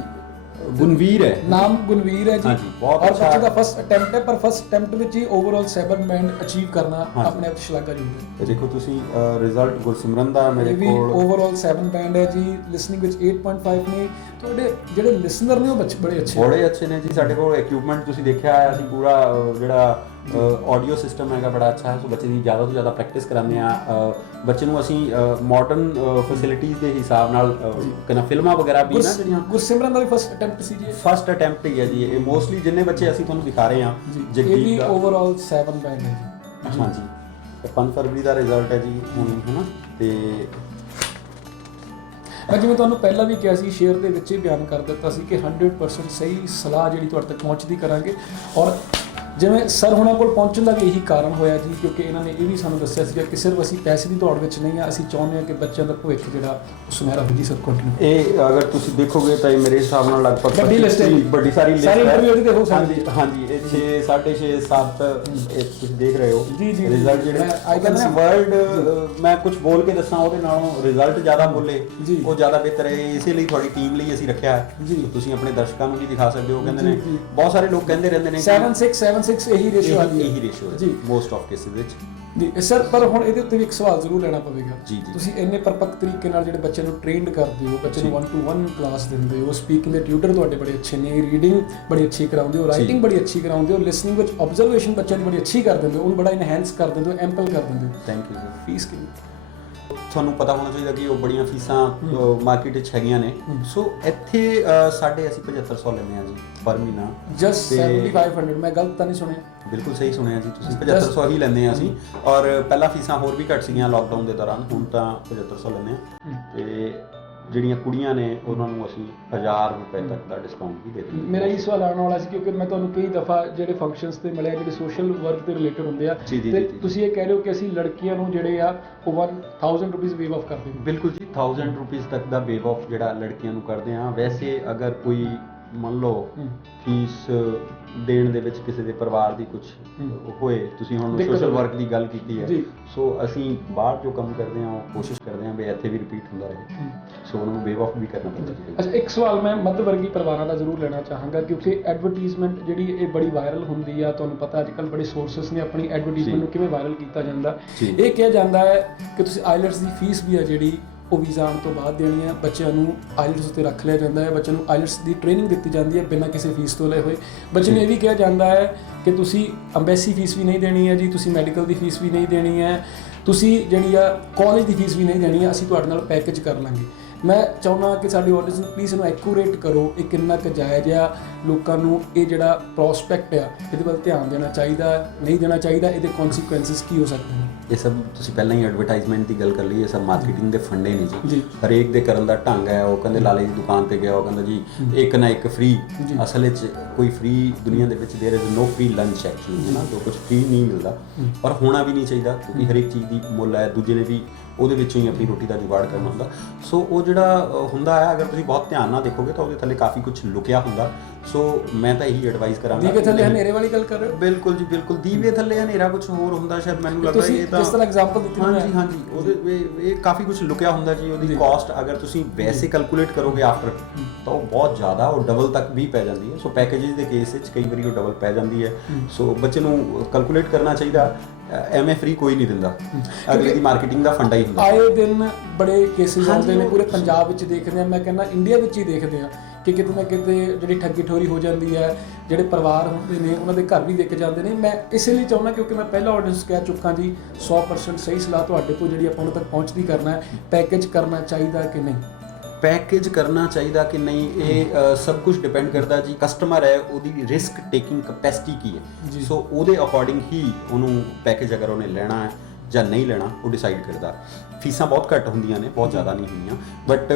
ਗੁਣਵੀਰ ਹੈ ਨਾਮ, ਗੁਣਵੀਰ ਹੈ ਜੀ, ਬਹੁਤ ਅੱਛਾ। ਬੱਚੇ ਦਾ ਫਸਟ ਅਟੈਂਪਟ ਹੈ, ਪਰ ਫਸਟ ਅਟੈਂਪਟ ਵਿੱਚ ਹੀ ਓਵਰਆਲ 7 ਬੈਂਡ ਅਚੀਵ ਕਰਨਾ ਆਪਣੇ ਆਪ ਸ਼ਲਾਘਾਯੋਗ ਹੈ। ਦੇਖੋ ਤੁਸੀਂ ਰਿਜ਼ਲਟ ਗੁਰਸਿਮਰਨ ਦਾ ਮੇਰੇ ਕੋਲ ਓਵਰਆਲ 7 ਬੈਂਡ ਹੈ ਜੀ। ਲਿਸਨਿੰਗ ਵਿੱਚ 8.5 ਨੇ। ਤੁਹਾਡੇ ਜਿਹੜੇ ਲਿਸਨਰ ਨੇ ਉਹ ਬੜੇ ਅੱਛੇ ਨੇ ਜੀ। ਸਾਡੇ ਕੋਲ ਇਕਵਿਪਮੈਂਟ ਤੁਸੀਂ ਦੇਖਿਆ ਹੈ, ਅਸੀਂ ਪੂਰਾ ਜਿਹੜਾ ਆਡੀਓ ਸਿਸਟਮ ਹੈਗਾ ਬੜਾ ਅੱਛਾ ਹੈ। ਸੋ ਬੱਚੇ ਦੀ ਜ਼ਿਆਦਾ ਤੋਂ ਜ਼ਿਆਦਾ ਪ੍ਰੈਕਟਿਸ ਕਰਾਉਂਦੇ ਆ। ਬੱਚੇ ਨੂੰ ਅਸੀਂ ਮਾਡਰਨ ਫੈਸਿਲਿਟੀਜ਼ ਦੇ ਹਿਸਾਬ ਨਾਲ ਕਹਿੰਦਾ ਫਿਲਮਾਂ ਵਗੈਰਾ ਵੀ ਨਾ ਜਿਹੜੀਆਂ ਗੁਰਸਿਮਰਨ ਦਾ ਵੀ ਫਸਟ ਅਟੈਂਪਟ ਸੀ ਜੀ। ਫਸਟ ਅਟੈਂਪਟ ਹੀ ਹੈ ਜੀ ਇਹ। ਮੋਸਟਲੀ ਜਿੰਨੇ ਬੱਚੇ ਅਸੀਂ ਤੁਹਾਨੂੰ ਦਿਖਾ ਰਹੇ ਹਾਂ ਇਹ ਵੀ ਓਵਰਆਲ 7 ਬੈਂਡ ਹੈ ਜੀ। ਹਾਂਜੀ, 5 ਫਰਵਰੀ ਦਾ ਰਿਜ਼ਲਟ ਹੈ ਜੀ ਹੁਣ, ਹੈ ਨਾ। ਤੇ ਮੈਂ ਜਿਵੇਂ ਤੁਹਾਨੂੰ ਪਹਿਲਾਂ ਵੀ ਕਿਹਾ ਸੀ, ਸ਼ੇਅਰ ਦੇ ਵਿੱਚ ਹੀ ਬਿਆਨ ਕਰ ਦਿੱਤਾ ਸੀ ਕਿ 100% ਸਹੀ ਸਲਾਹ ਜਿਹੜੀ ਤੁਹਾਡੇ ਤੱਕ ਪਹੁੰਚਦੀ ਕਰਾਂਗੇ। ਔਰ ਜਿਵੇਂ ਸਰ ਹੁਣਾਂ ਕੋਲ ਪਹੁੰਚਣ ਦਾ ਵੀ ਇਹੀ ਕਾਰਨ ਹੋਇਆ ਜੀ, ਕਿਉਂਕਿ ਇਹਨਾਂ ਨੇ ਇਹ ਵੀ ਸਾਨੂੰ ਦੱਸਿਆ ਸੀਗਾ ਕਿ ਸਿਰਫ ਅਸੀਂ ਪੈਸੇ ਦੀ ਦੌੜ ਵਿੱਚ ਨਹੀਂ ਆ, ਅਸੀਂ ਚਾਹੁੰਦੇ ਹਾਂ ਕਿ ਬੱਚਿਆਂ ਦਾ ਭਵਿੱਖ ਜਿਹੜਾ ਉਹ ਸੁਨਹਿਰਾ ਹੋ ਜੀ ਸਰ। ਕੰਟੀਨਿਊ ਇਹ ਅਗਰ ਤੁਸੀਂ ਦੇਖੋਗੇ ਤਾਂ ਇਹ ਮੇਰੇ ਹਿਸਾਬ ਨਾਲ ਲਗਭਗ ਵੱਡੀ ਲਿਸਟ ਹੈ, ਵੱਡੀ ਸਾਰੀ ਲਿਸਟ ਸਾਰੀ ਹੈ। ਇੰਟਰਵਿਊ ਦੀ ਦੇਖੋ ਸਾਡੀ। ਹਾਂਜੀ, ਇਹ 6 6.5 7 ਇਹ ਤੁਸੀਂ ਦੇਖ ਰਹੇ ਹੋ ਜੀ, ਜੀ, ਰਿਜ਼ਲਟ ਜਿਹੜੇ I can see ਵਰਲਡ ਮੈਂ ਕੁਝ ਬੋਲ ਕੇ ਦੱਸਾਂ ਉਹਦੇ ਨਾਲੋਂ ਰਿਜ਼ਲਟ ਜ਼ਿਆਦਾ ਬੋਲੇ ਜੀ। ਉਹ ਜ਼ਿਆਦਾ ਬਿਹਤਰ ਹੈ। ਇਸੇ ਲਈ ਤੁਹਾਡੀ ਟੀਮ ਲਈ ਅਸੀਂ ਰੱਖਿਆ ਹੈ ਜੀ। ਤੁਸੀਂ ਆਪਣੇ ਦਰਸ਼ਕਾਂ ਨੂੰ ਵੀ ਦਿਖਾ ਸਕਦੇ ਹੋ। ਕਹਿੰਦੇ ਨੇ ਜੀ। ਬਹੁਤ ਸਾਰੇ ਲੋਕ ਕਹਿੰਦੇ ਰਹਿੰਦੇ ਨੇ 7-6 ਇਹੀ ਰੇਸ਼ੋ ਇਹੀ ਰੇਸ਼ੋ ਹੈ ਜੀ ਮੋਸਟ ਆਫ ਕੇਸਿਸ ਵਿੱਚ ਜੀ। ਸਰ ਪਰ ਹੁਣ ਇਹਦੇ ਉੱਤੇ ਵੀ ਇੱਕ ਸਵਾਲ ਜ਼ਰੂਰ ਲੈਣਾ ਪਵੇਗਾ ਜੀ, ਜੀ। ਤੁਸੀਂ ਇੰਨੇ ਪਰਪੱਕ ਤਰੀਕੇ ਨਾਲ ਜਿਹੜੇ ਬੱਚੇ ਨੂੰ ਟ੍ਰੇਨਡ ਕਰਦੇ ਹੋ, ਬੱਚੇ ਨੂੰ 1-to-1 ਕਲਾਸ ਦਿੰਦੇ ਹੋ, ਸਪੀਕਿੰਗ ਦੇ ਟਿਊਟਰ ਤੁਹਾਡੇ ਬੜੇ ਅੱਛੇ ਨੇ, ਰੀਡਿੰਗ ਬੜੀ ਅੱਛੀ ਕਰਾਉਂਦੇ ਹੋ, ਰਾਈਟਿੰਗ ਬੜੀ ਅੱਛੀ ਕਰਾਉਂਦੇ ਹੋ, ਲਿਸਨਿੰਗ ਵਿੱਚ ਆਬਜ਼ਰਵੇਸ਼ਨ ਬੱਚਿਆਂ ਦੀ ਬੜੀ ਅੱਛੀ ਕਰ ਦਿੰਦੇ ਹੋ, ਉਹਨੂੰ ਬੜਾ ਇਨਹੈਂਸ ਕਰ ਦਿੰਦੇ ਹੋ, ਐਂਪਲ ਕਰ ਦਿੰਦੇ ਹੋ। Thank you sir. ਫੀਸ ਕਿੰਨੀ? ਤੁਹਾਨੂੰ ਪਤਾ ਹੋਣਾ ਚਾਹੀਦਾ ਕਿ ਉਹ ਬੜੀਆਂ ਫੀਸਾਂ ਮਾਰਕੀਟ ਵਿੱਚ ਹੈਗੀਆਂ ਨੇ। ਸੋ ਇੱਥੇ ਸਾਡੇ ਅਸੀਂ 7500 ਲੈਂਦੇ ਹਾਂ ਜੀ ਪਰ ਮਹੀਨਾ। ਜਸਟ 7500। ਮੈਂ ਗਲਤ ਤਾਂ ਨਹੀਂ ਸੁਣਿਆ? ਬਿਲਕੁਲ ਸਹੀ ਸੁਣਿਆ ਜੀ ਤੁਸੀਂ। 7500 ਹੀ ਲੈਂਦੇ ਹਾਂ ਅਸੀਂ। ਔਰ ਪਹਿਲਾਂ ਫੀਸਾਂ ਹੋਰ ਵੀ ਘੱਟ ਸੀਗੀਆਂ ਲਾਕਡਾਊਨ ਦੇ ਦੌਰਾਨ, ਹੁਣ ਤਾਂ 7500 ਲੈਂਦੇ ਹਾਂ। ਤੇ ਜਿਹੜੀਆਂ ਕੁੜੀਆਂ ਨੇ ਉਹਨਾਂ ਨੂੰ ਅਸੀਂ 1000 ਰੁਪਏ ਤੱਕ ਦਾ ਡਿਸਕਾਊਂਟ ਵੀ ਦੇ ਦਿੰਦੇ ਹਾਂ। ਮੇਰਾ ਇਹ ਸਵਾਲ ਆਉਣ ਵਾਲਾ ਸੀ, ਕਿਉਂਕਿ ਮੈਂ ਤੁਹਾਨੂੰ ਕਈ ਦਫਾ ਜਿਹੜੇ ਫੰਕਸ਼ਨਸ ਤੇ ਮਿਲਿਆ ਜਿਹੜੇ ਸੋਸ਼ਲ ਵਰਕ ਦੇ ਰਿਲੇਟਡ ਹੁੰਦੇ ਆ, ਤੇ ਤੁਸੀਂ ਇਹ ਕਹਿ ਰਹੇ ਹੋ ਕਿ ਅਸੀਂ ਲੜਕੀਆਂ ਨੂੰ ਜਿਹੜੇ ਆ ਉਹ 1000 ਰੁਪਏ ਵੇਵ ਆਫ ਕਰਦੇ ਹਾਂ। ਬਿਲਕੁਲ ਜੀ, 1000 ਰੁਪਏ ਤੱਕ ਦਾ ਵੇਵ ਆਫ ਜਿਹੜਾ ਲੜਕੀਆਂ ਨੂੰ ਕਰਦੇ ਹਾਂ। ਵੈਸੇ ਅਗਰ ਕੋਈ ਮੰਨ ਲਓ ਫੀਸ ਦੇਣ ਦੇ ਵਿੱਚ ਕਿਸੇ ਦੇ ਪਰਿਵਾਰ ਦੀ ਕੁਝ ਹੋਏ, ਤੁਸੀਂ ਹੁਣ ਸੋਸ਼ਲ ਵਰਕ ਦੀ ਗੱਲ ਕੀਤੀ ਹੈ, ਸੋ ਅਸੀਂ ਬਾਹਰ ਜੋ ਕੰਮ ਕਰਦੇ ਹਾਂ ਉਹ ਕੋਸ਼ਿਸ਼ ਕਰਦੇ ਹਾਂ ਵੀ ਇੱਥੇ ਵੀ ਰਿਪੀਟ ਹੁੰਦਾ ਰਹੇ। ਸੋ ਉਹਨਾਂ ਨੂੰ ਵੇਵ ਆਫ ਵੀ ਕਰਨਾ ਪੈਂਦਾ ਹੈ। ਅੱਛਾ, ਇੱਕ ਸਵਾਲ ਮੈਂ ਮੱਧ ਵਰਗੀ ਪਰਿਵਾਰਾਂ ਦਾ ਜ਼ਰੂਰ ਲੈਣਾ ਚਾਹਾਂਗਾ, ਕਿਉਂਕਿ ਐਡਵਰਟੀਜ਼ਮੈਂਟ ਜਿਹੜੀ ਇਹ ਬੜੀ ਵਾਇਰਲ ਹੁੰਦੀ ਆ। ਤੁਹਾਨੂੰ ਪਤਾ ਅੱਜ ਕੱਲ੍ਹ ਬੜੇ ਸੋਰਸਸ ਨੇ ਆਪਣੀ ਐਡਵਰਟੀਜ਼ਮੈਂਟ ਨੂੰ ਕਿਵੇਂ ਵਾਇਰਲ ਕੀਤਾ ਜਾਂਦਾ। ਇਹ ਕਿਹਾ ਜਾਂਦਾ ਹੈ ਕਿ ਤੁਸੀਂ ਆਈਲੈਟਸ ਦੀ ਫੀਸ ਵੀ ਆ ਜਿਹੜੀ ਉਹ ਵੀਜ਼ਾ ਆਉਣ ਤੋਂ ਬਾਅਦ ਦੇਣੀ ਹੈ। ਬੱਚਿਆਂ ਨੂੰ ਆਈਲੈਟਸ ਉੱਤੇ ਰੱਖ ਲਿਆ ਜਾਂਦਾ ਹੈ, ਬੱਚਿਆਂ ਨੂੰ ਆਈਲੈਟਸ ਦੀ ਟ੍ਰੇਨਿੰਗ ਦਿੱਤੀ ਜਾਂਦੀ ਹੈ ਬਿਨਾਂ ਕਿਸੇ ਫੀਸ ਤੋਂ ਲਏ ਹੋਏ। ਬੱਚੇ ਨੂੰ ਇਹ ਵੀ ਕਿਹਾ ਜਾਂਦਾ ਹੈ ਕਿ ਤੁਸੀਂ ਅੰਬੈਸੀ ਫੀਸ ਵੀ ਨਹੀਂ ਦੇਣੀ ਹੈ ਜੀ, ਤੁਸੀਂ ਮੈਡੀਕਲ ਦੀ ਫੀਸ ਵੀ ਨਹੀਂ ਦੇਣੀ ਹੈ, ਤੁਸੀਂ ਜਿਹੜੀ ਆ ਕਾਲਜ ਦੀ ਫੀਸ ਵੀ ਨਹੀਂ ਦੇਣੀ ਹੈ, ਅਸੀਂ ਤੁਹਾਡੇ ਨਾਲ ਪੈਕੇਜ ਕਰ ਲਾਂਗੇ। ਮੈਂ ਚਾਹੁੰਦਾ ਕਿ ਸਾਡੀ ਆਡੀਅנס ਨੂੰ ਪਲੀਜ਼ ਇਹਨੂੰ ਐਕੂਰੇਟ ਕਰੋ, ਇਹ ਕਿੰਨਾ ਕੁ ਜਾਇਜ਼ ਆ, ਲੋਕਾਂ ਨੂੰ ਇਹ ਜਿਹੜਾ ਪ੍ਰੋਸਪੈਕਟ ਆ ਇਹਦੇ ਵੱਲ ਧਿਆਨ ਦੇਣਾ ਚਾਹੀਦਾ, ਨਹੀਂ ਦੇਣਾ ਚਾਹੀਦਾ, ਇਹਦੇ ਕੌਨਸੀਕੁਐਂਸਿਸ ਕੀ ਹੋ ਸਕਦੇ ਨੇ? ਇਹ ਸਭ ਤੁਸੀਂ ਪਹਿਲਾਂ ਹੀ ਐਡਵਰਟਾਈਜ਼ਮੈਂਟ ਦੀ ਗੱਲ ਕਰ ਲਈ, ਇਹ ਸਭ ਮਾਰਕੀਟਿੰਗ ਦੇ ਫੰਡੇ ਨੇ ਜੀ। ਹਰੇਕ ਦੇ ਕਰਨ ਦਾ ਢੰਗ ਹੈ। ਉਹ ਕਹਿੰਦੇ ਲਾਲੇ ਦੀ ਦੁਕਾਨ ਤੇ ਗਿਆ, ਉਹ ਕਹਿੰਦਾ ਜੀ ਇੱਕ ਨਾ ਇੱਕ ਫ੍ਰੀ। ਅਸਲ ਵਿੱਚ ਕੋਈ ਫ੍ਰੀ ਦੁਨੀਆ ਦੇ ਵਿੱਚ there is no free lunch actually, ਹੈ ਨਾ। ਜੋ ਕੁਝ ਫ੍ਰੀ ਨਹੀਂ ਮਿਲਦਾ, ਪਰ ਹੋਣਾ ਵੀ ਨਹੀਂ ਚਾਹੀਦਾ, ਕਿਉਂਕਿ ਹਰੇਕ ਚੀਜ਼ ਦੀ ਮੁੱਲ ਹੈ। ਦੂਜੇ ਨੇ ਵੀ ਉਹਦੇ ਵਿੱਚੋਂ ਹੀ ਆਪਣੀ ਰੋਟੀ ਦਾ ਜੁਗਾੜ ਕਰਨਾ ਹੁੰਦਾ। ਸੋ ਉਹ ਜਿਹੜਾ ਹੁੰਦਾ ਹੈ, ਅਗਰ ਤੁਸੀਂ ਬਹੁਤ ਧਿਆਨ ਨਾਲ ਦੇਖੋਗੇ ਤਾਂ ਉਹਦੇ ਥੱਲੇ ਕਾਫੀ ਕੁਝ ਲੁਕਿਆ ਹੁੰਦਾ। ਸੋ ਮੈਂ ਤਾਂ ਇਹੀ ਐਡਵਾਈਸ ਕਰਾਂਗਾ। ਦੀਵੇ ਥੱਲੇ ਹਨੇਰੇ ਵਾਲੀ ਗੱਲ ਕਰ ਰਹੇ ਹੋ? ਬਿਲਕੁਲ ਜੀ, ਬਿਲਕੁਲ। ਦੀਵੇ ਥੱਲੇ ਹਨੇਰਾ ਕੁਝ ਹੋਰ ਹੁੰਦਾ ਸ਼ਾਇਦ, ਮੈਨੂੰ ਲੱਗਦਾ ਇਹ ਤਾਂ ਜਿਸ ਤਰ੍ਹਾਂ ਐਗਜ਼ਾਮਪਲ ਦਿੱਤੀ ਹੈ। ਹਾਂਜੀ, ਉਹਦੇ ਇਹ ਕਾਫੀ ਕੁਝ ਲੁਕਿਆ ਹੁੰਦਾ ਜੀ। ਉਹਦੀ ਕਾਸਟ ਅਗਰ ਤੁਸੀਂ ਵੈਸੇ ਕੈਲਕੂਲੇਟ ਕਰੋਗੇ ਆਫਟਰ, ਤਾਂ ਉਹ ਬਹੁਤ ਜ਼ਿਆਦਾ, ਉਹ ਡਬਲ ਤੱਕ ਵੀ ਪੈ ਜਾਂਦੀ ਹੈ। ਸੋ ਪੈਕੇਜਿਸ ਦੇ ਕੇਸ ਵਿੱਚ ਕਈ ਵਾਰੀ ਉਹ ਡਬਲ ਪੈ ਜਾਂਦੀ ਹੈ। ਸੋ ਬੱਚੇ ਨੂੰ ਕੈਲਕੂਲੇਟ ਕਰਨਾ ਚਾਹੀਦਾ। ਐਵੇਂ ਫ੍ਰੀ ਕੋਈ ਨਹੀਂ ਦਿੰਦਾ, ਅਗਲੇ ਦੀ ਮਾਰਕੀਟਿੰਗ ਦਾ ਫੰਡਾ ਹੀ ਹੁੰਦਾ। ਆਏ ਦਿਨ ਬੜੇ ਕੇਸਿਸ ਆਉਂਦੇ ਨੇ, ਪੂਰੇ ਪੰਜਾਬ ਵਿੱਚ ਦੇਖਦੇ ਆ, ਮੈਂ ਕਹਿੰਦਾ ਇੰਡੀਆ ਵਿੱਚ ਹੀ ਦੇਖਦੇ ਆ ਕਿ ਕਿਤੇ ਨਾ ਕਿਤੇ ਜਿਹੜੀ ਠੱਗੀ ਠੋਰੀ ਹੋ ਜਾਂਦੀ ਹੈ। ਜਿਹੜੇ ਪਰਿਵਾਰ ਹੁੰਦੇ ਨੇ ਉਹਨਾਂ ਦੇ ਘਰ ਵੀ ਵਿਕ ਜਾਂਦੇ ਨੇ। ਮੈਂ ਇਸੇ ਲਈ ਚਾਹੁੰਦਾ, ਕਿਉਂਕਿ ਮੈਂ ਪਹਿਲਾਂ ਆਡੀਅנס ਕਹਿ ਚੁੱਕਾ ਜੀ, 100% ਸਹੀ ਸਲਾਹ ਤੁਹਾਡੇ ਤੋਂ ਜਿਹੜੀ ਆਪਾਂ ਨੂੰ ਤੱਕ ਪਹੁੰਚਦੀ ਕਰਨਾ ਹੈ। ਪੈਕੇਜ ਕਰਨਾ ਚਾਹੀਦਾ ਕਿ ਨਹੀਂ, ਪੈਕੇਜ ਕਰਨਾ ਚਾਹੀਦਾ ਕਿ ਨਹੀਂ, ਇਹ ਸਭ ਕੁਝ ਡਿਪੈਂਡ ਕਰਦਾ ਜੀ। ਕਸਟਮਰ ਹੈ, ਉਹਦੀ ਰਿਸਕ ਟੇਕਿੰਗ ਕਪੈਸਿਟੀ ਕੀ ਹੈ। ਸੋ ਉਹਦੇ ਅਕੋਰਡਿੰਗ ਹੀ ਉਹਨੂੰ ਪੈਕੇਜ ਅਗਰ ਉਹਨੇ ਲੈਣਾ ਹੈ ਜਾਂ ਨਹੀਂ ਲੈਣਾ ਉਹ ਡਿਸਾਈਡ ਕਰਦਾ। ਫੀਸਾਂ ਬਹੁਤ ਘੱਟ ਹੁੰਦੀਆਂ ਨੇ, ਬਹੁਤ ਜ਼ਿਆਦਾ ਨਹੀਂ ਹੁੰਦੀਆਂ। ਬਟ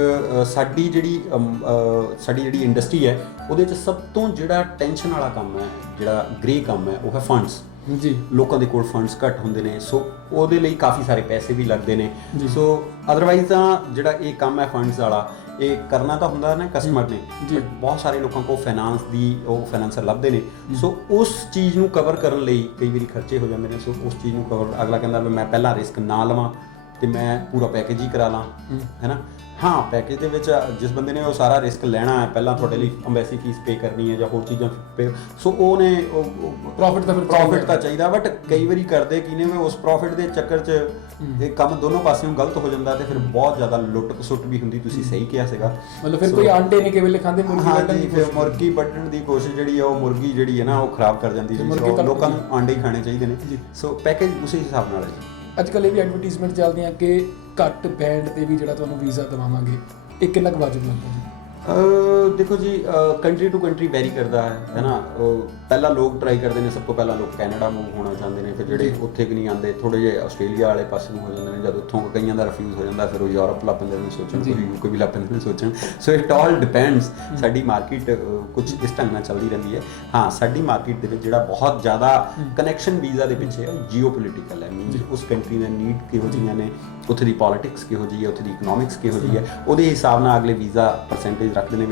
ਸਾਡੀ ਜਿਹੜੀ ਇੰਡਸਟਰੀ ਹੈ ਉਹਦੇ 'ਚ ਸਭ ਤੋਂ ਜਿਹੜਾ ਟੈਨਸ਼ਨ ਵਾਲਾ ਕੰਮ ਹੈ, ਜਿਹੜਾ ਗ੍ਰੇ ਕੰਮ ਹੈ, ਉਹ ਹੈ ਫੰਡਸ ਜੀ। ਲੋਕਾਂ ਦੇ ਕੋਲ ਫੰਡਸ ਘੱਟ ਹੁੰਦੇ ਨੇ, ਸੋ ਉਹਦੇ ਲਈ ਕਾਫੀ ਸਾਰੇ ਪੈਸੇ ਵੀ ਲੱਗਦੇ ਨੇ। ਸੋ ਅਦਰਵਾਈਜ਼ ਤਾਂ ਜਿਹੜਾ ਇਹ ਕੰਮ ਹੈ ਫੰਡਸ ਵਾਲਾ, ਇਹ ਕਰਨਾ ਤਾਂ ਹੁੰਦਾ ਨਾ ਕਸਟਮਰ ਨੇ, ਬਹੁਤ ਸਾਰੇ ਲੋਕਾਂ ਕੋਲ ਫਾਈਨਾਂਸਰ ਲੱਭਦੇ ਨੇ। ਸੋ ਉਸ ਚੀਜ਼ ਨੂੰ ਕਵਰ ਕਰਨ ਲਈ ਕਈ ਵਾਰੀ ਖਰਚੇ ਹੋ ਜਾਂਦੇ ਨੇ। ਸੋ ਉਸ ਚੀਜ਼ ਨੂੰ ਕਵਰ, ਅਗਲਾ ਕਹਿੰਦਾ ਵੀ ਮੈਂ ਪਹਿਲਾਂ ਰਿਸਕ ਨਾ ਲਵਾਂ ਤੇ ਮੈਂ ਪੂਰਾ ਪੈਕੇਜ ਹੀ ਕਰਾ ਲਾਂ, ਹੈ ਨਾ। ਹਾਂ, ਪੈਕੇਜ ਦੇ ਵਿੱਚ ਜਿਸ ਬੰਦੇ ਨੇ ਉਹ ਸਾਰਾ ਰਿਸਕ ਲੈਣਾ ਹੈ, ਪਹਿਲਾਂ ਤੁਹਾਡੇ ਲਈ ਅੰਬੈਸੀ ਫੀਸ ਪੇ ਕਰਨੀ ਹੈ ਜਾਂ ਹੋਰ ਚੀਜ਼ਾਂ ਪੇ, ਸੋ ਉਹਨੇ ਪ੍ਰੋਫਿਟ ਤਾਂ ਚਾਹੀਦਾ, ਬਟ ਕਈ ਵਾਰੀ ਕਰਦੇ ਕੀ ਨੇ ਉਸ ਪ੍ਰੋਫਿਟ ਦੇ ਚੱਕਰ 'ਚ ਇਹ ਕੰਮ ਦੋਨੋਂ ਪਾਸਿਓਂ ਗਲਤ ਹੋ ਜਾਂਦਾ ਤੇ ਫਿਰ ਬਹੁਤ ਜ਼ਿਆਦਾ ਲੁੱਟ ਖਸੁੱਟ ਵੀ ਹੁੰਦੀ। ਤੁਸੀਂ ਸਹੀ ਕਿਹਾ ਸੀਗਾ, ਮਤਲਬ ਫਿਰ ਕੋਈ ਆਂਡੇ ਨਹੀਂ ਕੇਵਲ ਖਾਂਦੇ, ਮੁਰਗੀ ਵੱਢਣ ਦੀ ਕੋਸ਼ਿਸ਼ ਜਿਹੜੀ ਹੈ ਉਹ ਮੁਰਗੀ ਜਿਹੜੀ ਹੈ ਨਾ ਉਹ ਖਰਾਬ ਕਰ ਜਾਂਦੀ ਸੀ। ਲੋਕਾਂ ਨੂੰ ਆਂਡੇ ਹੀ ਖਾਣੇ ਚਾਹੀਦੇ ਨੇ। ਸੋ ਪੈਕੇਜ ਉਸੇ ਹਿਸਾਬ ਨਾਲ ਹੈ ਜੀ। ਅੱਜ ਕੱਲ੍ਹ ਇਹ ਵੀ ਐਡਵਰਟੀਜ਼ਮੈਂਟ ਚੱਲਦੀਆਂ ਕਿ ਘੱਟ ਬੈਂਡ ਤੇ ਵੀ ਜਿਹੜਾ ਤੁਹਾਨੂੰ ਵੀਜ਼ਾ ਦਵਾਵਾਂਗੇ, ਇਹ ਕਿੰਨਾ ਕੁ ਵਾਜਬ ਲੱਗਦਾ ਜੀ? ਦੇਖੋ ਜੀ, ਕੰਟਰੀ ਟੂ ਕੰਟਰੀ ਵੈਰੀ ਕਰਦਾ ਹੈ ਨਾ। ਪਹਿਲਾਂ ਲੋਕ ਟਰਾਈ ਕਰਦੇ ਨੇ, ਸਭ ਤੋਂ ਪਹਿਲਾਂ ਲੋਕ ਕੈਨੇਡਾ ਮੂਵ ਹੋਣਾ ਚਾਹੁੰਦੇ ਨੇ, ਫਿਰ ਜਿਹੜੇ ਉੱਥੇ ਕਿ ਨਹੀਂ ਆਉਂਦੇ ਥੋੜ੍ਹੇ ਜਿਹੇ ਆਸਟ੍ਰੇਲੀਆ ਵਾਲੇ ਪਾਸੇ ਨੂੰ ਹੋ ਜਾਂਦੇ ਨੇ। ਜਦ ਉੱਥੋਂ ਕਈਆਂ ਦਾ ਰਿਫਿਊਜ਼ ਹੋ ਜਾਂਦਾ ਫਿਰ ਉਹ ਯੂਰਪ ਲੱਗ ਪੈਂਦੇ ਨੇ ਸੋਚਣ, ਕੋਈ ਯੂਕੇ ਵੀ ਲੱਗ ਪੈਂਦੇ ਨੇ ਸੋਚਣ। So it all depends. ਸਾਡੀ ਮਾਰਕੀਟ ਕੁਝ ਇਸ ਢੰਗ ਨਾਲ ਚੱਲਦੀ ਰਹਿੰਦੀ ਹੈ। ਹਾਂ, ਸਾਡੀ ਮਾਰਕੀਟ ਦੇ ਵਿੱਚ ਜਿਹੜਾ ਬਹੁਤ ਜ਼ਿਆਦਾ ਕਨੈਕਸ਼ਨ ਵੀਜ਼ਾ ਦੇ ਪਿੱਛੇ ਹੈ ਜੀਓ ਪੋਲੀਟੀਕਲ ਹੈ। ਮੀਨਸ ਉਸ ਕੰਟਰੀ ਦੇ ਨੀਡ ਕਿਹੋ ਜਿਹੀਆਂ ਨੇ, ਉੱਥੇ ਦੀ ਪੋਲੀਟਿਕਸ ਕਿਹੋ ਜਿਹੀ ਹੈ, ਉੱਥੇ ਦੀ ਇਕਨੋਮਿਕਸ ਕਿਹੋ ਜਿਹੀ ਹੈ, ਉਹਦੇ ਹਿਸਾਬ ਨਾਲ ਅਗਲੇ ਵੀਜ਼ਾ ਪਰਸੈਂਟੇਜ ਰੱਖਦੇ ਨੇ।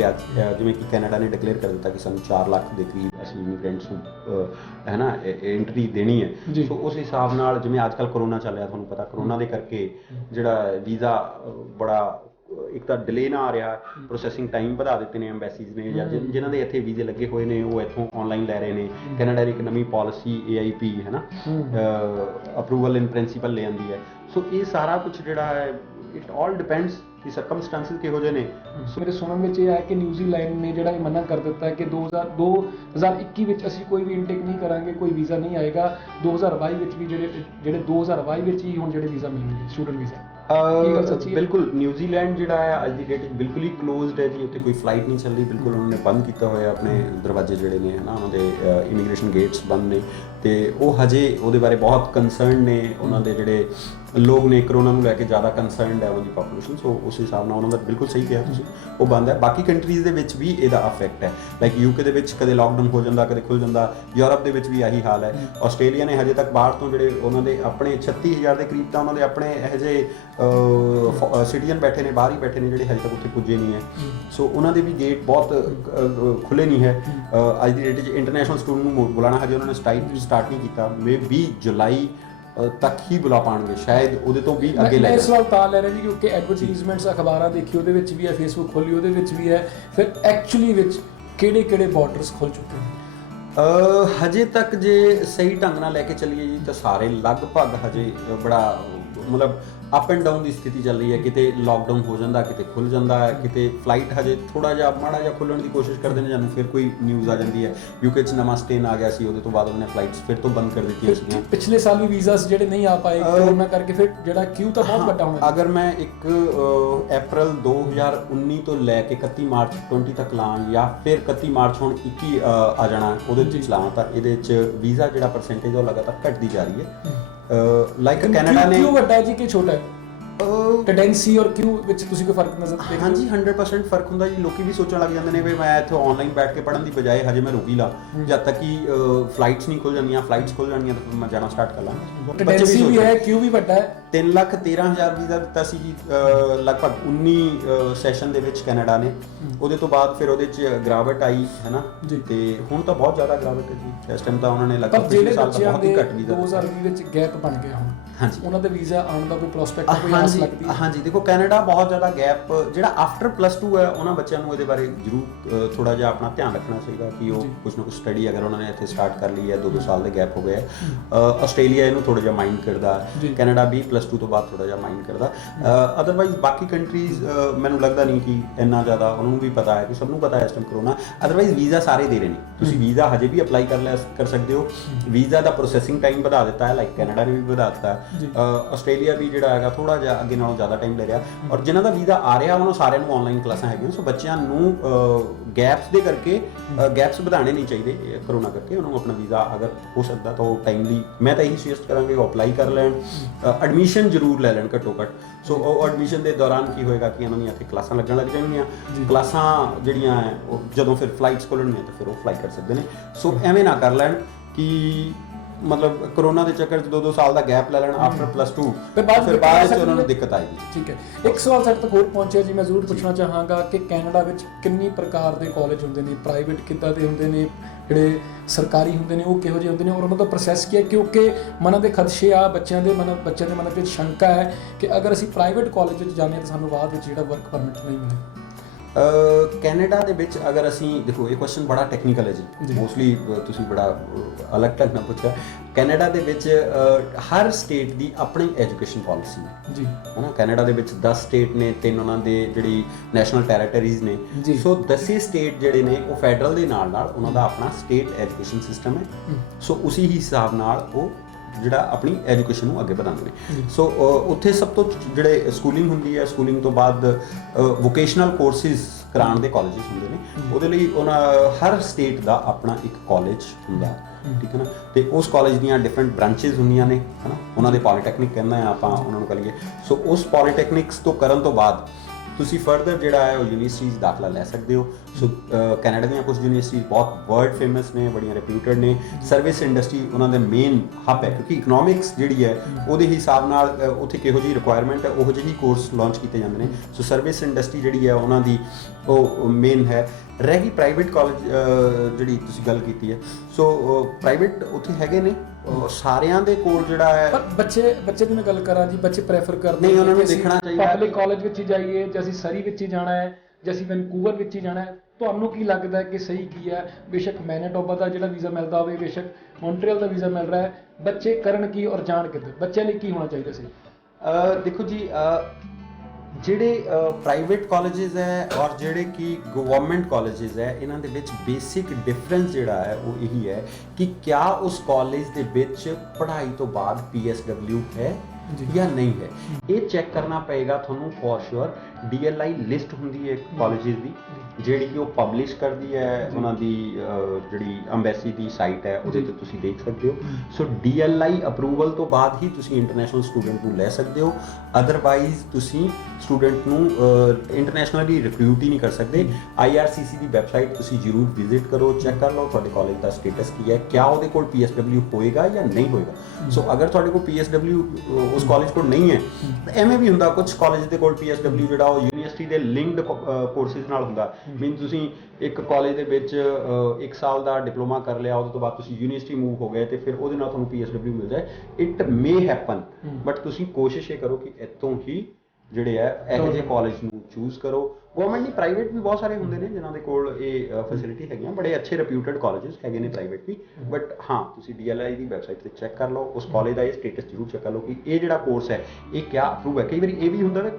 ਜਿਵੇਂ ਕਿ ਕੈਨੇਡਾ ਨੇ ਡਿਕਲੇਅਰ ਕਰ ਦਿੱਤਾ ਕਿ ਸਾਨੂੰ 4 ਲੱਖ ਦੇ ਕਰੀਬ ਅਸੀਂ ਇਮੀਗ੍ਰੈਂਟਸ ਨੂੰ ਹੈ ਨਾ ਐਂਟਰੀ ਦੇਣੀ ਹੈ। ਸੋ ਉਸ ਹਿਸਾਬ ਨਾਲ, ਜਿਵੇਂ ਅੱਜ ਕੱਲ੍ਹ ਕਰੋਨਾ ਚੱਲ ਰਿਹਾ, ਤੁਹਾਨੂੰ ਪਤਾ ਕਰੋਨਾ ਦੇ ਕਰਕੇ ਜਿਹੜਾ ਵੀਜ਼ਾ ਬੜਾ ਇੱਕ ਤਾਂ ਡਿਲੇ ਨਾ ਆ ਰਿਹਾ, ਪ੍ਰੋਸੈਸਿੰਗ ਟਾਈਮ ਵਧਾ ਦਿੱਤੇ ਨੇ ਐਮਬੈਸੀਜ਼ ਨੇ, ਜਾਂ ਜਿਨ੍ਹਾਂ ਦੇ ਇੱਥੇ ਵੀਜ਼ੇ ਲੱਗੇ ਹੋਏ ਨੇ ਉਹ ਇੱਥੋਂ ਆਨਲਾਈਨ ਲੈ ਰਹੇ ਨੇ। ਕੈਨੇਡਾ ਦੀ ਇੱਕ ਨਵੀਂ ਪਾਲਿਸੀ AIP ਹੈ ਨਾ, ਅਪਰੂਵਲ ਇਨ ਪ੍ਰਿੰਸੀਪਲ ਲੈ ਆਉਂਦੀ ਹੈ। ਸੋ ਇਹ ਸਾਰਾ ਕੁਝ ਜਿਹੜਾ ਹੈ ਇਟ ਆਲ ਡਿਪੈਂਡਸ ਕਿ ਸਰਕਮਸਟੈਂਸਿਸ ਕਿਹੋ ਜਿਹੇ ਨੇ। ਮੇਰੇ ਸੁਣਨ ਵਿੱਚ ਇਹ ਆਇਆ ਕਿ ਨਿਊਜ਼ੀਲੈਂਡ ਨੇ ਜਿਹੜਾ ਇਹ ਮਨਾ ਕਰ ਦਿੱਤਾ ਹੈ ਕਿ 2021 ਵਿੱਚ ਅਸੀਂ ਕੋਈ ਵੀ ਇਨਟੇਕ ਨਹੀਂ ਕਰਾਂਗੇ, ਕੋਈ ਵੀਜ਼ਾ ਨਹੀਂ ਆਏਗਾ। 2022 ਵਿੱਚ ਵੀ ਜਿਹੜੇ 2022 ਵਿੱਚ ਹੀ ਹੁਣ ਜਿਹੜੇ ਵੀਜ਼ਾ ਮਿਲਣਗੇ, ਸਟੂਡੈਂਟ ਵੀਜ਼ਾ। ਬਿਲਕੁਲ, ਨਿਊਜ਼ੀਲੈਂਡ ਜਿਹੜਾ ਹੈ ਅੱਜ ਦੀ ਡੇਟ ਵਿੱਚ ਬਿਲਕੁਲ ਹੀ ਕਲੋਜ਼ਡ ਹੈ ਜੀ। ਉੱਥੇ ਕੋਈ ਫਲਾਈਟ ਨਹੀਂ ਚੱਲ ਰਹੀ, ਬਿਲਕੁਲ ਉਹਨਾਂ ਨੇ ਬੰਦ ਕੀਤਾ ਹੋਇਆ ਆਪਣੇ ਦਰਵਾਜ਼ੇ ਜਿਹੜੇ ਨੇ, ਹੈ ਨਾ, ਉਹਨਾਂ ਦੇ ਇਮੀਗ੍ਰੇਸ਼ਨ ਗੇਟਸ ਬੰਦ ਨੇ। ਤੇ ਉਹ ਹਜੇ ਉਹਦੇ ਬਾਰੇ ਬਹੁਤ ਕੰਸਰਨ ਨੇ। ਉਹਨਾਂ ਦੇ ਜਿਹੜੇ ਲੋਕ ਨੇ ਕਰੋਨਾ ਨੂੰ ਲੈ ਕੇ ਜ਼ਿਆਦਾ ਕੰਸਰਨਡ ਹੈ ਉਹਨਾਂ ਦੀ ਪਾਪੂਲੇਸ਼ਨ। ਸੋ ਉਸ ਹਿਸਾਬ ਨਾਲ ਉਹਨਾਂ ਦਾ ਬਿਲਕੁਲ ਸਹੀ ਕਿਹਾ ਤੁਸੀਂ, ਉਹ ਬੰਦ ਹੈ। ਬਾਕੀ ਕੰਟਰੀਜ਼ ਦੇ ਵਿੱਚ ਵੀ ਇਹਦਾ ਇਫੈਕਟ ਹੈ। ਲਾਈਕ UK ਦੇ ਵਿੱਚ ਕਦੇ ਲਾਕਡਾਊਨ ਹੋ ਜਾਂਦਾ, ਕਦੇ ਖੁੱਲ ਜਾਂਦਾ। ਯੂਰਪ ਦੇ ਵਿੱਚ ਵੀ ਆਹੀ ਹਾਲ ਹੈ। ਆਸਟ੍ਰੇਲੀਆ ਨੇ ਹਜੇ ਤੱਕ ਬਾਹਰ ਤੋਂ ਜਿਹੜੇ ਉਹਨਾਂ ਦੇ ਆਪਣੇ 36,000 ਦੇ ਕਰੀਬ ਤਾਂ ਉਹਨਾਂ ਦੇ ਆਪਣੇ ਇਹੋ ਜਿਹੇ ਸਿਟੀਜ਼ਨ ਬੈਠੇ ਨੇ, ਬਾਹਰ ਹੀ ਬੈਠੇ ਨੇ, ਜਿਹੜੇ ਹਜੇ ਤੱਕ ਉੱਥੇ ਪੁੱਜੇ ਨਹੀਂ ਹੈ। ਸੋ ਉਹਨਾਂ ਦੇ ਵੀ ਗੇਟ ਬਹੁਤ ਖੁੱਲੇ ਨਹੀਂ ਹੈ। ਅੱਜ ਦੀ ਡੇਟ 'ਚ ਇੰਟਰਨੈਸ਼ਨਲ ਸਟੂਡੈਂਟ ਨੂੰ ਬੁਲਾਉਣਾ ਹਜੇ ਉਹਨਾਂ ਨੇ ਸਟਾਰਟ ਨਹੀਂ ਕੀਤਾ। ਮੇ 20 ਜੁਲਾਈ ਤੱਕ ਹੀ ਬੁਲਾ ਪਾਣਗੇ, ਸ਼ਾਇਦ ਉਹਦੇ ਤੋਂ ਵੀ ਅੱਗੇ ਲੈ ਜਾਣ। ਇਸ ਵਾਰ ਤਾਂ ਲੈ ਰਹੇ ਜੀ ਕਿਉਂਕਿ ਐਡਵਰਟੀਜ਼ਮੈਂਟਸ ਅਖਬਾਰਾਂ ਦੇਖੀ, ਉਹਦੇ ਵਿੱਚ ਵੀ ਹੈ, ਫੇਸਬੁੱਕ ਖੋਲੀ, ਉਹਦੇ ਵਿੱਚ ਵੀ ਹੈ। ਫਿਰ ਐਕਚੁਅਲੀ ਵਿੱਚ ਕਿਹੜੇ ਬਾਰਡਰਸ ਖੁੱਲ ਚੁੱਕੇ ਨੇ? ਹਜੇ ਤੱਕ ਜੇ ਸਹੀ ਢੰਗ ਨਾਲ ਲੈ ਕੇ ਚੱਲੀਏ ਜੀ ਤਾਂ ਸਾਰੇ ਲਗਭਗ ਹਜੇ ਬੜਾ ਮਤਲਬ ਅਪ ਐਂਡ ਡਾਊਨ ਦੀ ਸਥਿਤੀ ਚੱਲ ਰਹੀ ਹੈ। ਕਿਤੇ ਲਾਕਡਾਊਨ ਹੋ ਜਾਂਦਾ, ਕਿਤੇ ਖੁੱਲ ਜਾਂਦਾ ਹੈ, ਕਿਤੇ ਫਲਾਈਟ ਹਜੇ ਥੋੜਾ ਜਿਹਾ ਮਾੜਾ ਜਿਹਾ ਖੁੱਲਣ ਦੀ ਕੋਸ਼ਿਸ਼ ਕਰਦੇ ਨੇ, ਜਾਂ ਫਿਰ ਕੋਈ ਨਿਊਜ਼ ਆ ਜਾਂਦੀ ਹੈ UK 'ਚ ਨਵਾਂ ਸਟੇਨ ਆ ਗਿਆ ਸੀ, ਉਹਦੇ ਤੋਂ ਬਾਅਦ ਉਹਨੇ ਫਲਾਈਟਸ ਫਿਰ ਤੋਂ ਬੰਦ ਕਰ ਦਿੱਤੀਆਂ ਸੀਗੀਆਂ। ਪਿਛਲੇ ਸਾਲ ਵੀ ਵੀਜ਼ਾਸ ਜਿਹੜੇ ਨਹੀਂ ਆ ਪਾਏ ਕਰੋਨਾ ਕਰਕੇ, ਫਿਰ ਜਿਹੜਾ ਕਿਊ ਤਾਂ ਬਹੁਤ ਵੱਡਾ ਹੋਣਾ। ਅਗਰ ਮੈਂ 1 ਅਪ੍ਰੈਲ 2019 ਤੋਂ ਲੈ ਕੇ 31 ਮਾਰਚ 20 ਤੱਕ ਲਾਂ, ਜਾਂ ਫਿਰ 31 ਮਾਰਚ ਹੁਣ 21 ਆ ਜਾਣਾ, ਉਹਦੇ ਵਿੱਚ ਚਲਾਵਾਂ, ਤਾਂ ਇਹਦੇ 'ਚ ਵੀਜ਼ਾ ਜਿਹੜਾ ਪਰਸੈਂਟੇਜ ਉਹ ਲਗਾਤਾਰ ਘਟਦੀ ਜਾ ਰਹੀ ਹੈ। ਲਾਈਕ ਕੈਨੇਡਾ ਨੇ ਕਿਉਂ ਵੱਡਾ ਹੈ ਜੀ ਕਿ ਛੋਟਾ ਹੈ? ਟੈਂਡੈਂਸੀ ਔਰ ਕਿਉਂ ਵਿੱਚ ਤੁਸੀਂ ਕੋਈ ਫਰਕ ਨਜ਼ਰ ਦੇਖਦੇ ਹੋ? ਹਾਂਜੀ, 100% ਫਰਕ ਹੁੰਦਾ ਜੀ। ਲੋਕੀ ਵੀ ਸੋਚਣ ਲੱਗ ਜਾਂਦੇ ਨੇ ਵੀ ਮੈਂ ਇੱਥੇ ਆਨਲਾਈਨ ਬੈਠ ਕੇ ਪੜ੍ਹਨ ਦੀ ਬਜਾਏ ਹਜੇ ਮੈਂ ਰੁਕ ਹੀ ਲਾਂ ਜਦ ਤੱਕ ਕਿ ਫਲਾਈਟਸ ਨਹੀਂ ਖੁੱਲ ਜਾਂਦੀਆਂ। ਫਲਾਈਟਸ ਖੁੱਲ ਜਾਣਗੀਆਂ ਤਾਂ ਫਿਰ ਮੈਂ ਜਾਣਾ ਸਟਾਰਟ ਕਰ ਲਾਂਗਾ। ਟੈਂਡੈਂਸੀ ਵੀ ਹੈ, ਕਿਉਂ ਵੀ ਵੱਡਾ ਹੈ। 3,13,000 ਵੀਜ਼ਾ ਦਿੱਤਾ ਸੀ ਜੀ ਲਗਭਗ 19 ਸੈਸ਼ਨ ਦੇ ਵਿੱਚ ਕੈਨੇਡਾ ਨੇ। ਉਹਦੇ ਤੋਂ ਬਾਅਦ ਫਿਰ ਉਹਦੇ 'ਚ ਗਿਰਾਵਟ ਆਈ, ਹੈ ਨਾ, ਤੇ ਹੁਣ ਤਾਂ ਬਹੁਤ ਜ਼ਿਆਦਾ ਗਿਰਾਵਟ ਹੈ ਜੀ। ਇਸ ਟਾਈਮ ਤਾਂ ਉਹਨਾਂ ਨੇ ਲਗਭਗ ਪਿਛਲੇ ਸਾਲ ਤਾਂ ਬਹੁਤ ਹੀ ਘੱਟ ਵੀਜ਼ਾ 2020 ਵਿੱਚ ਗੈਪ ਬਣ ਗਿਆ ਹੁਣ। ਹਾਂਜੀ, ਉਹਨਾਂ ਦੇ ਵੀਜ਼ਾ ਆਉਣ ਦਾ ਕੋਈ ਪ੍ਰੋਸਪੈਕਟ ਕੋਈ ਆਸ ਲੱਗਦੀ ਹੈ? ਹਾਂਜੀ, ਦੇਖੋ ਕੈਨੇਡਾ ਬਹੁਤ ਜ਼ਿਆਦਾ ਗੈਪ ਜਿਹੜਾ ਆਫਟਰ +2 ਹੈ, ਉਹਨਾਂ ਬੱਚਿਆਂ ਨੂੰ ਇਹਦੇ ਬਾਰੇ ਜ਼ਰੂਰ ਥੋੜਾ ਜਿਹਾ ਆਪਣਾ ਧਿਆਨ ਰੱਖਣਾ ਚਾਹੀਦਾ ਕਿ ਉਹ ਕੁਝ ਨਾ ਕੁਝ ਸਟੱਡੀ ਅਗਰ ਉਹਨਾਂ ਨੇ ਇੱਥੇ ਸਟਾਰਟ ਕਰ ਲਈ ਹੈ। 2-2 ਸਾਲ ਦੇ ਗੈਪ ਹੋ ਗਏ। ਆਸਟ੍ਰੇਲੀਆ ਇਹਨੂੰ ਥੋੜਾ ਜਿਹਾ ਮਾਈਂਡ ਕਰਦਾ, ਕੈਨੇਡਾ ਵੀ +2 ਤੋਂ ਬਾਅਦ ਥੋੜਾ ਜਿਹਾ ਮਾਈਂਡ ਕਰਦਾ। ਅਦਰਵਾਈਜ਼ ਬਾਕੀ ਕੰਟਰੀਜ਼ ਮੈਨੂੰ ਲੱਗਦਾ ਨਹੀਂ ਕਿ ਇੰਨਾ ਜ਼ਿਆਦਾ ਉਹਨਾਂ ਨੂੰ ਵੀ ਪਤਾ ਹੈ, ਕਿ ਸਭ ਨੂੰ ਪਤਾ ਹੈ ਇਸ ਟਾਈਮ ਕਰੋਨਾ। ਅਦਰਵਾਈਜ਼ ਵੀਜ਼ਾ ਸਾਰੇ ਦੇ ਰਹੇ ਨੇ, ਤੁਸੀਂ ਵੀਜ਼ਾ ਹਜੇ ਵੀ ਅਪਲਾਈ ਕਰ ਸਕਦੇ ਹੋ। ਵੀਜ਼ਾ ਦਾ ਪ੍ਰੋਸੈਸਿੰਗ ਟਾਈਮ ਵਧਾ ਦਿੱਤਾ ਹੈ, ਲਾਈਕ ਕੈਨੇਡਾ ਨੇ ਵੀ ਵਧਾ ਦਿੱਤਾ ਹੈ। ਆਸਟ੍ਰੇਲੀਆ ਵੀ ਜਿਹੜਾ ਹੈਗਾ ਥੋੜਾ ਜਿਹਾ ਅੱਗੇ ਨਾਲੋਂ ਜ਼ਿਆਦਾ ਟਾਈਮ ਲੈ ਰਿਹਾ। ਔਰ ਜਿਨ੍ਹਾਂ ਦਾ ਵੀਜ਼ਾ ਆ ਰਿਹਾ ਉਹਨਾਂ ਸਾਰਿਆਂ ਨੂੰ ਆਨਲਾਈਨ ਕਲਾਸਾਂ ਹੈਗੀਆਂ। ਸੋ ਬੱਚਿਆਂ ਨੂੰ ਗੈਪਸ ਦੇ ਕਰਕੇ ਗੈਪਸ ਵਧਾਉਣੇ ਨਹੀਂ ਚਾਹੀਦੇ ਕਰੋਨਾ ਕਰਕੇ। ਉਹਨਾਂ ਨੂੰ ਆਪਣਾ ਵੀਜ਼ਾ ਅਗਰ ਹੋ ਸਕਦਾ ਤਾਂ ਉਹ ਟਾਈਮਲੀ, ਮੈਂ ਤਾਂ ਇਹੀ ਸੁਜੈਸਟ ਕਰਾਂਗੇ ਉਹ ਅਪਲਾਈ ਕਰ ਲੈਣ। ਐਡਮਿਸ਼ਨ ਜ਼ਰੂਰ ਲੈ ਲੈਣ ਘੱਟੋ ਘੱਟ। ਸੋ ਉਹ ਐਡਮਿਸ਼ਨ ਦੇ ਦੌਰਾਨ ਕੀ ਹੋਏਗਾ ਕਿ ਇਹਨਾਂ ਦੀਆਂ ਇੱਥੇ ਕਲਾਸਾਂ ਲੱਗਣ ਲੱਗ ਜਾਣਗੀਆਂ। ਕਲਾਸਾਂ ਜਿਹੜੀਆਂ ਹੈ ਉਹ ਜਦੋਂ ਫਿਰ ਫਲਾਈਟਸ ਖੋਲ੍ਹਣਗੀਆਂ ਤਾਂ ਫਿਰ ਉਹ ਫਲਾਈ ਕਰ ਸਕਦੇ ਨੇ। ਸੋ ਐਵੇਂ ਨਾ ਕਰ ਲੈਣ ਕਿ ਮਤਲਬ ਕਰੋਨਾ ਦੇ ਚੱਕਰ 'ਚ 2-2 ਸਾਲ ਦਾ ਗੈਪ ਲੈ ਲੈਣ ਆਫਟਰ +2 ਫਿਰ ਬਾਅਦ ਫਿਰ ਬਾਅਦ 'ਚ ਉਹਨਾਂ ਨੂੰ ਦਿੱਕਤ ਆਏਗੀ। ਠੀਕ ਹੈ, ਇੱਕ ਸਵਾਲ ਸਾਡੇ ਤੱਕ ਹੋਰ ਪਹੁੰਚਿਆ ਜੀ, ਮੈਂ ਜ਼ਰੂਰ ਪੁੱਛਣਾ ਚਾਹਾਂਗਾ ਕਿ ਕੈਨੇਡਾ ਵਿੱਚ ਕਿੰਨੀ ਪ੍ਰਕਾਰ ਦੇ ਕਾਲਜ ਹੁੰਦੇ ਨੇ, ਪ੍ਰਾਈਵੇਟ ਕਿੱਦਾਂ ਦੇ ਹੁੰਦੇ ਨੇ, ਜਿਹੜੇ ਸਰਕਾਰੀ ਹੁੰਦੇ ਨੇ ਉਹ ਕਿਹੋ ਜਿਹੇ ਹੁੰਦੇ ਨੇ, ਔਰ ਉਹਨਾਂ ਦਾ ਪ੍ਰੋਸੈਸ ਕੀ ਹੈ? ਕਿਉਂਕਿ ਮਨਾਂ ਦੇ ਖਦਸ਼ੇ ਆ, ਬੱਚਿਆਂ ਦੇ ਮਨ ਵਿੱਚ ਸ਼ੰਕਾ ਹੈ ਕਿ ਅਗਰ ਅਸੀਂ ਪ੍ਰਾਈਵੇਟ ਕਾਲਜ ਵਿੱਚ ਜਾਂਦੇ ਹਾਂ ਤਾਂ ਸਾਨੂੰ ਬਾਅਦ ਵਿੱਚ ਜਿਹੜਾ ਵਰਕ ਪਰਮਿਟ ਨਹੀਂ ਮਿਲੇ। ਕੈਨੇਡਾ ਦੇ ਵਿੱਚ ਅਗਰ ਅਸੀਂ ਦੇਖੋ, ਇਹ ਕੁਐਸਚਨ ਬੜਾ ਟੈਕਨੀਕਲ ਹੈ ਜੀ, ਮੋਸਟਲੀ ਤੁਸੀਂ ਬੜਾ ਅਲੱਗ ਢੰਗ ਨਾਲ ਪੁੱਛਿਆ। ਕੈਨੇਡਾ ਦੇ ਵਿੱਚ ਹਰ ਸਟੇਟ ਦੀ ਆਪਣੀ ਐਜੂਕੇਸ਼ਨ ਪਾਲਿਸੀ ਹੈ ਜੀ, ਹੈ ਨਾ। ਕੈਨੇਡਾ ਦੇ ਵਿੱਚ 10 ਸਟੇਟ ਨੇ, 3 ਉਹਨਾਂ ਦੇ ਜਿਹੜੀ ਨੈਸ਼ਨਲ ਟੈਰੀਟਰੀਜ਼ ਨੇ। ਸੋ 10 ਸਟੇਟ ਜਿਹੜੇ ਨੇ ਉਹ ਫੈਡਰਲ ਦੇ ਨਾਲ ਨਾਲ ਉਹਨਾਂ ਦਾ ਆਪਣਾ ਸਟੇਟ ਐਜੂਕੇਸ਼ਨ ਸਿਸਟਮ ਹੈ। ਸੋ ਉਸੇ ਹੀ ਹਿਸਾਬ ਨਾਲ ਉਹ ਜਿਹੜਾ ਆਪਣੀ ਐਜੂਕੇਸ਼ਨ ਨੂੰ ਅੱਗੇ ਵਧਾਉਂਦੇ ਨੇ। ਸੋ ਉੱਥੇ ਸਭ ਤੋਂ ਜਿਹੜੇ ਸਕੂਲਿੰਗ ਹੁੰਦੀ ਹੈ, ਸਕੂਲਿੰਗ ਤੋਂ ਬਾਅਦ ਵੋਕੇਸ਼ਨਲ ਕੋਰਸਿਸ ਕਰਾਉਣ ਦੇ ਕਾਲਜਸ ਹੁੰਦੇ ਨੇ। ਉਹਦੇ ਲਈ ਉਹਨਾਂ ਹਰ ਸਟੇਟ ਦਾ ਆਪਣਾ ਇੱਕ ਕਾਲਜ ਹੁੰਦਾ, ਠੀਕ ਹੈ ਨਾ। ਤੇ ਉਸ ਕਾਲਜ ਦੀਆਂ ਡਿਫਰੈਂਟ ਬ੍ਰਾਂਚਿਸ ਹੁੰਦੀਆਂ ਨੇ, ਹੈ ਨਾ। ਉਹਨਾਂ ਦੇ ਪੋਲੀਟੈਕਨਿਕ ਕਹਿੰਦੇ ਆ ਆਪਾਂ ਉਹਨਾਂ ਨੂੰ ਕਹੀਏ। ਸੋ ਉਸ ਪੋਲੀਟੈਕਨਿਕਸ ਤੋਂ ਕਰਨ ਤੋਂ ਬਾਅਦ ਤੁਸੀਂ ਫਰਦਰ ਜਿਹੜਾ ਹੈ ਉਹ ਯੂਨੀਵਰਸਿਟੀਜ਼ ਦਾਖਲਾ ਲੈ ਸਕਦੇ ਹੋ। ਸੋ ਕੈਨੇਡਾ ਦੀਆਂ ਕੁਝ ਯੂਨੀਵਰਸਿਟੀਜ਼ ਬਹੁਤ ਵਰਲਡ ਫੇਮਸ ਨੇ, ਬੜੀਆਂ ਰਿਪਿਊਟਡ ਨੇ। ਸਰਵਿਸ ਇੰਡਸਟਰੀ ਉਹਨਾਂ ਦੇ ਮੇਨ ਹੱਬ ਹੈ, ਕਿਉਂਕਿ ਇਕਨੋਮਿਕਸ ਜਿਹੜੀ ਹੈ ਉਹਦੇ ਹਿਸਾਬ ਨਾਲ ਉੱਥੇ ਕਿਹੋ ਜਿਹੀ ਰਿਕੁਆਇਰਮੈਂਟ ਹੈ ਉਹੋ ਜਿਹੇ ਹੀ ਕੋਰਸ ਲਾਂਚ ਕੀਤੇ ਜਾਂਦੇ ਨੇ। ਸੋ ਸਰਵਿਸ ਇੰਡਸਟਰੀ ਜਿਹੜੀ ਹੈ ਉਹਨਾਂ ਦੀ ਉਹ ਮੇਨ ਹੈ। ਰਹਿ ਗਈ ਪ੍ਰਾਈਵੇਟ ਕਾਲਜ ਜਿਹੜੀ ਤੁਸੀਂ ਗੱਲ ਕੀਤੀ ਹੈ, ਸੋ ਪ੍ਰਾਈਵੇਟ ਉੱਥੇ ਹੈਗੇ ਨੇ ਸਾਰਿਆਂ ਦੇ ਕੋਲ ਜਿਹੜਾ ਹੈ। ਪਰ ਬੱਚੇ ਦੀ ਮੈਂ ਗੱਲ ਕਰਾਂ ਜੀ, ਬੱਚੇ ਪ੍ਰੈਫਰ ਕਰਦੇ ਨਹੀਂ, ਉਹਨਾਂ ਨੂੰ ਦੇਖਣਾ ਚਾਹੀਦਾ ਪਬਲਿਕ ਕਾਲਜ ਵਿੱਚ ਹੀ ਜਾਈਏ, ਜਾਂ ਅਸੀਂ ਸਰੀ ਵਿੱਚ ਹੀ ਜਾਣਾ ਹੈ, ਜਾਂ ਅਸੀਂ ਵੈਨਕੂਵਰ ਵਿੱਚ ਹੀ ਜਾਣਾ ਹੈ। ਤੁਹਾਨੂੰ ਕੀ ਲੱਗਦਾ ਹੈ ਕਿ ਸਹੀ ਕੀ ਹੈ? ਬੇਸ਼ੱਕ ਮੈਨੀਟੋਬਾ ਦਾ ਜਿਹੜਾ ਵੀਜ਼ਾ ਮਿਲਦਾ ਹੋਵੇ, ਬੇਸ਼ੱਕ ਮੌਂਟਰੀਅਲ ਦਾ ਵੀਜ਼ਾ ਮਿਲ ਰਿਹਾ ਹੈ, ਬੱਚੇ ਕਰਨ ਕੀ ਔਰ ਜਾਣ ਕਿੱਧਰ? ਬੱਚਿਆਂ ਲਈ ਕੀ ਹੋਣਾ ਚਾਹੀਦਾ ਸੀ? ਦੇਖੋ ਜੀ, ਜਿਹੜੇ ਪ੍ਰਾਈਵੇਟ ਕਾਲਜਸ ਹੈ ਔਰ ਜਿਹੜੇ ਕਿ ਗਵਰਨਮੈਂਟ ਕਾਲਜਸ ਹੈ, ਇਹਨਾਂ ਦੇ ਵਿੱਚ ਬੇਸਿਕ ਡਿਫਰੈਂਸ ਜਿਹੜਾ ਹੈ ਉਹ ਇਹੀ ਹੈ ਕਿ ਕਿਆ ਉਸ ਕਾਲਜ ਦੇ ਵਿੱਚ ਪੜ੍ਹਾਈ ਤੋਂ ਬਾਅਦ PSW ਹੈ ਜਾਂ ਨਹੀਂ ਹੈ। ਇਹ ਚੈੱਕ ਕਰਨਾ ਪਏਗਾ ਤੁਹਾਨੂੰ ਫॉर श्योर। DLI ਲਿਸਟ ਹੁੰਦੀ ਹੈ ਕਾਲਜਸ ਦੀ, ਜਿਹੜੀ ਕਿ ਉਹ ਪਬਲਿਸ਼ ਕਰਦੀ ਹੈ ਉਹਨਾਂ ਦੀ ਜਿਹੜੀ ਅੰਬੈਸੀ ਦੀ ਸਾਈਟ ਹੈ ਉਹਦੇ ਤੇ ਤੁਸੀਂ ਦੇਖ ਸਕਦੇ ਹੋ। ਸੋ DLI ਅਪਰੂਵਲ ਤੋਂ ਬਾਅਦ ਹੀ ਤੁਸੀਂ ਇੰਟਰਨੈਸ਼ਨਲ ਸਟੂਡੈਂਟ ਨੂੰ ਲੈ ਸਕਦੇ ਹੋ, ਅਦਰਵਾਈਜ਼ ਤੁਸੀਂ ਸਟੂਡੈਂਟ ਨੂੰ ਇੰਟਰਨੈਸ਼ਨਲੀ ਰਿਕਰੂਟ ਹੀ ਨਹੀਂ ਕਰ ਸਕਦੇ। IRCC ਦੀ ਵੈਬਸਾਈਟ ਤੁਸੀਂ ਜ਼ਰੂਰ ਵਿਜ਼ਿਟ ਕਰੋ, ਚੈੱਕ ਕਰ ਲਓ ਤੁਹਾਡੇ ਕਾਲਜ ਦਾ ਸਟੇਟਸ ਕੀ ਹੈ, ਕਿਆ ਉਹਦੇ ਕੋਲ PSW ਹੋਏਗਾ ਜਾਂ ਨਹੀਂ ਹੋਏਗਾ। ਸੋ ਅਗਰ ਤੁਹਾਡੇ ਕੋਲ PSW ਉਸ ਕਾਲਜ ਕੋਲ ਨਹੀਂ ਹੈ, ਐਵੇਂ ਵੀ ਹੁੰਦਾ ਕੁਝ ਕਾਲਜ ਦੇ ਕੋਲ PSW ਜਿਹੜਾ ਉਹ ਯੂਨੀਵਰਸਿਟੀ ਦੇ ਲਿੰਕਡ ਕੋਰਸਿਸ ਨਾਲ ਹੁੰਦਾ। ਮੀਨ ਤੁਸੀਂ ਇੱਕ ਕਾਲਜ ਦੇ ਵਿੱਚ 1 ਸਾਲ ਦਾ ਡਿਪਲੋਮਾ ਕਰ ਲਿਆ, ਉਹਦੇ ਤੋਂ ਬਾਅਦ ਤੁਸੀਂ ਯੂਨੀਵਰਸਿਟੀ ਮੂਵ ਹੋ ਗਏ ਤੇ ਫਿਰ ਉਹਦੇ ਨਾਲ ਤੁਹਾਨੂੰ PSW ਮਿਲ ਜਾਏ। ਇਟ ਮੇ ਹੈਪਨ, ਬਟ ਤੁਸੀਂ ਕੋਸ਼ਿਸ਼ ਇਹ ਕਰੋ ਕਿ ਇੱਥੋਂ ਹੀ ਜਿਹੜੇ ਹੈ ਇਹੋ ਜਿਹੇ ਕਾਲਜ ਨੂੰ ਚੂਜ਼ ਕਰੋ। ਗਵਰਨਮੈਂਟ ਦੀ ਪ੍ਰਾਈਵੇਟ ਵੀ ਬਹੁਤ ਸਾਰੇ ਹੁੰਦੇ ਨੇ ਜਿਨ੍ਹਾਂ ਦੇ ਕੋਲ ਇਹ ਫੈਸਿਲਿਟੀ ਹੈਗੀਆਂ, ਬੜੇ ਅੱਛੇ ਰਿਪਿਊਟਡ ਕਾਲਜਸ ਹੈਗੇ ਨੇ ਪ੍ਰਾਈਵੇਟ ਵੀ। ਬਟ ਹਾਂ, ਤੁਸੀਂ DLI ਦੀ ਵੈਬਸਾਈਟ ਤੇ ਚੈੱਕ ਕਰ ਲਓ, ਉਸ ਕਾਲਜ ਦਾ ਇਹ ਸਟੇਟਸ ਜ਼ਰੂਰ ਚੈੱਕ ਕਰ ਲਓ ਕਿ ਇਹ ਜਿਹੜਾ ਕੋਰਸ ਹੈ ਇਹ ਕਿਆ ਅਪਰੂਵ ਹੈ। ਕਈ ਵਾਰੀ ਇਹ ਵੀ ਹੁੰਦਾ ਹੈ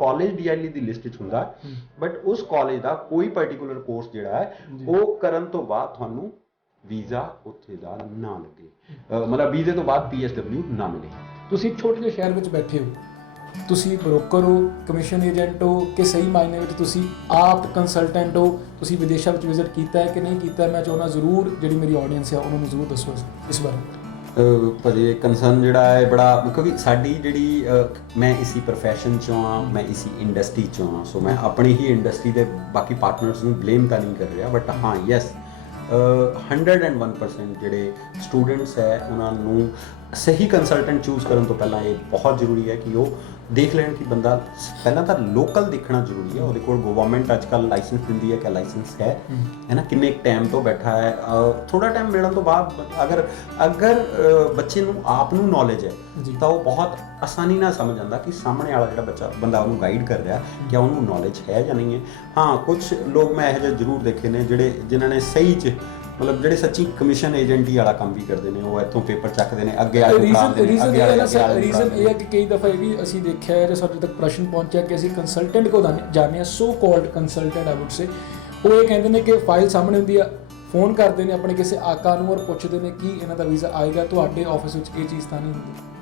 ਕਾਲਜ DLI ਦੀ ਲਿਸਟ 'ਚ ਹੁੰਦਾ, ਬਟ ਉਸ ਕਾਲਜ ਦਾ ਕੋਈ ਪਾਰਟਿਕੂਲਰ ਕੋਰਸ ਜਿਹੜਾ ਹੈ ਉਹ ਕਰਨ ਤੋਂ ਬਾਅਦ ਤੁਹਾਨੂੰ ਵੀਜ਼ਾ ਉੱਥੇ ਦਾ ਨਾ ਲੱਗੇ, ਮਤਲਬ ਵੀਜ਼ੇ ਤੋਂ ਬਾਅਦ PSW ਨਾ ਮਿਲੇ। ਤੁਸੀਂ ਛੋਟੇ ਜਿਹੇ ਸ਼ਹਿਰ ਵਿੱਚ ਬੈਠੇ ਹੋ, ਤੁਸੀਂ ਬ੍ਰੋਕਰ ਹੋ, ਕਮਿਸ਼ਨ ਏਜੰਟ ਹੋ, ਕਿ ਸਹੀ ਮਾਇਨੇ ਵਿੱਚ ਤੁਸੀਂ ਆਪ ਕੰਸਲਟੈਂਟ ਹੋ? ਤੁਸੀਂ ਵਿਦੇਸ਼ਾਂ ਵਿੱਚ ਵਿਜ਼ਿਟ ਕੀਤਾ ਹੈ ਕਿ ਨਹੀਂ ਕੀਤਾ? ਮੈਂ ਚਾਹੁੰਦਾ ਜ਼ਰੂਰ ਜਿਹੜੀ ਮੇਰੀ ਆਡੀਅנס ਹੈ ਉਹਨਾਂ ਨੂੰ ਜ਼ਰੂਰ ਦੱਸੋ ਇਸ ਬਾਰੇ। ਭਾਜੀ ਕੰਸਰਨ ਜਿਹੜਾ ਹੈ ਬੜਾ, ਕਿਉਂਕਿ ਸਾਡੀ ਜਿਹੜੀ ਮੈਂ ਇਸੀ ਪ੍ਰੋਫੈਸ਼ਨ 'ਚੋਂ ਹਾਂ, ਮੈਂ ਇਸੀ ਇੰਡਸਟਰੀ 'ਚੋਂ ਹਾਂ। ਸੋ ਮੈਂ ਆਪਣੀ ਹੀ ਇੰਡਸਟਰੀ ਦੇ ਬਾਕੀ ਪਾਰਟਨਰਸ ਨੂੰ ਬਲੇਮ ਤਾਂ ਨਹੀਂ ਕਰ ਰਿਹਾ, ਬਟ ਹਾਂ ਯੈਸ 101% ਜਿਹੜੇ ਸਟੂਡੈਂਟਸ ਹੈ ਉਹਨਾਂ ਨੂੰ ਸਹੀ ਕੰਸਲਟੈਂਟ ਚੂਜ਼ ਕਰਨ ਤੋਂ ਪਹਿਲਾਂ ਇਹ ਬਹੁਤ ਜ਼ਰੂਰੀ ਹੈ ਕਿ ਉਹ ਦੇਖ ਲੈਣ ਕਿ ਬੰਦਾ ਪਹਿਲਾਂ ਤਾਂ ਲੋਕਲ ਦੇਖਣਾ ਜ਼ਰੂਰੀ ਹੈ, ਉਹਦੇ ਕੋਲ ਗਵਰਨਮੈਂਟ ਅੱਜ ਕੱਲ੍ਹ ਲਾਇਸੈਂਸ ਦਿੰਦੀ ਹੈ ਕਿ ਲਾਇਸੈਂਸ ਹੈ ਨਾ, ਕਿੰਨੇ ਟਾਈਮ ਤੋਂ ਬੈਠਾ ਹੈ। ਥੋੜਾ ਟਾਈਮ ਮਿਲਣ ਤੋਂ ਬਾਅਦ ਅਗਰ ਬੱਚੇ ਨੂੰ ਆਪ ਨੂੰ ਨੌਲੇਜ ਹੈ ਤਾਂ ਉਹ ਬਹੁਤ ਆਸਾਨੀ ਨਾਲ ਸਮਝ ਜਾਂਦਾ ਕਿ ਸਾਹਮਣੇ ਵਾਲਾ ਜਿਹੜਾ ਬੰਦਾ ਉਹਨੂੰ ਗਾਈਡ ਕਰ ਰਿਹਾ ਕਿ ਉਹਨੂੰ ਨੌਲੇਜ ਹੈ ਜਾਂ ਨਹੀਂ ਹੈ। ਹਾਂ, ਕੁਝ ਲੋਕ ਮੈਂ ਇਹੋ ਜਿਹੇ ਜ਼ਰੂਰ ਦੇਖੇ ਨੇ ਜਿਨ੍ਹਾਂ ਨੇ ਸਹੀ 'ਚ ਮਤਲਬ ਜਿਹੜੇ ਸੱਚੀ ਕਮਿਸ਼ਨ ਏਜੰਟੀ ਵਾਲਾ ਕੰਮ ਵੀ ਕਰਦੇ ਨੇ, ਉਹ ਇੱਥੋਂ ਪੇਪਰ ਚੱਕਦੇ ਨੇ ਅੱਗੇ ਆ ਕੇ ਰੀਜ਼ਨ ਇਹ ਹੈ ਕਿ ਕਈ ਦਫਾ ਇਹ ਵੀ ਅਸੀਂ ਦੇਖਿਆ ਹੈ, ਜੇ ਸਾਡੇ ਤੱਕ ਪ੍ਰਸ਼ਨ ਪਹੁੰਚਿਆ ਕਿ ਅਸੀਂ ਕੰਸਲਟੈਂਟ ਕੋਲ ਜਾਂਦੇ ਹਾਂ, so called consultant I would say, ਉਹ ਇਹ ਕਹਿੰਦੇ ਨੇ ਕਿ ਫਾਈਲ ਸਾਹਮਣੇ ਹੁੰਦੀ ਆ, ਫੋਨ ਕਰਦੇ ਨੇ ਆਪਣੇ ਕਿਸੇ ਆਕਾ ਨੂੰ ਔਰ ਪੁੱਛਦੇ ਨੇ ਕਿ ਇਹਨਾਂ ਦਾ ਵੀਜ਼ਾ ਆਏਗਾ। ਤੁਹਾਡੇ ਆਫਿਸ ਵਿੱਚ ਇਹ ਚੀਜ਼ ਤਾਂ ਨਹੀਂ ਹੁੰਦੀ?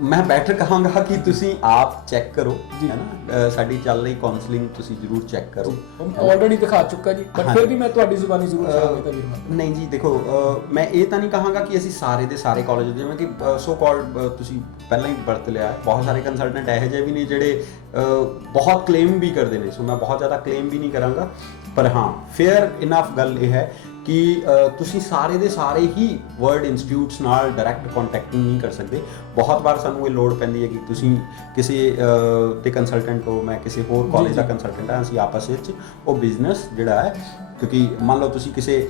ਮੈਂ ਬੈਟਰ ਕਹਾਂਗਾ ਕਿ ਤੁਸੀਂ ਆਪ ਚੈੱਕ ਕਰੋ, ਹੈ ਨਾ। ਸਾਡੀ ਚੱਲ ਰਹੀ ਕਾਉਂਸਲਿੰਗ ਤੁਸੀਂ ਜ਼ਰੂਰ ਚੈੱਕ ਕਰੋ। ਆਲਰੇਡੀ ਦਿਖਾ ਚੁੱਕਾ ਜੀ, ਬਟ ਫਿਰ ਵੀ ਮੈਂ ਤੁਹਾਡੀ ਜ਼ੁਬਾਨੀ ਜ਼ਰੂਰ ਚਾਹਾਂਗਾ ਵੀਰ। ਨਹੀਂ ਜੀ, ਦੇਖੋ ਮੈਂ ਇਹ ਤਾਂ ਨਹੀਂ ਕਹਾਂਗਾ ਕਿ ਅਸੀਂ ਸਾਰੇ ਦੇ ਸਾਰੇ ਕਾਲਜ, ਜਿਵੇਂ ਕਿ ਸੋ ਕਾਲਡ ਤੁਸੀਂ ਪਹਿਲਾਂ ਹੀ ਵਰਤ ਲਿਆ, ਬਹੁਤ ਸਾਰੇ ਕੰਸਲਟੈਂਟ ਇਹੋ ਜਿਹੇ ਵੀ ਨੇ ਜਿਹੜੇ ਬਹੁਤ ਕਲੇਮ ਵੀ ਕਰਦੇ ਨੇ। ਸੋ ਮੈਂ ਬਹੁਤ ਜ਼ਿਆਦਾ ਕਲੇਮ ਵੀ ਨਹੀਂ ਕਰਾਂਗਾ, ਪਰ ਹਾਂ ਫੇਅਰ ਇਨਫ ਗੱਲ ਇਹ ਹੈ ਕਿ ਤੁਸੀਂ ਸਾਰੇ ਦੇ ਸਾਰੇ ਹੀ ਵਰਡ ਇੰਸਟੀਚਿਊਟਸ ਨਾਲ ਡਾਇਰੈਕਟ ਕੰਟੈਕਟਿੰਗ ਨਹੀਂ ਕਰ ਸਕਦੇ। ਬਹੁਤ ਵਾਰ ਸਾਨੂੰ ਇਹ ਲੋੜ ਪੈਂਦੀ ਹੈ ਕਿ ਤੁਸੀਂ ਕਿਸੇ ਤੇ ਕੰਸਲਟੈਂਟ ਹੋ, ਮੈਂ ਕਿਸੇ ਹੋਰ ਕਾਲਜ ਦਾ ਕੰਸਲਟੈਂਟ ਹਾਂ, ਅਸੀਂ ਆਪਸ ਵਿੱਚ ਉਹ ਬਿਜ਼ਨਸ ਜਿਹੜਾ ਹੈ, ਕਿਉਂਕਿ ਮੰਨ ਲਓ ਤੁਸੀਂ ਕਿਸੇ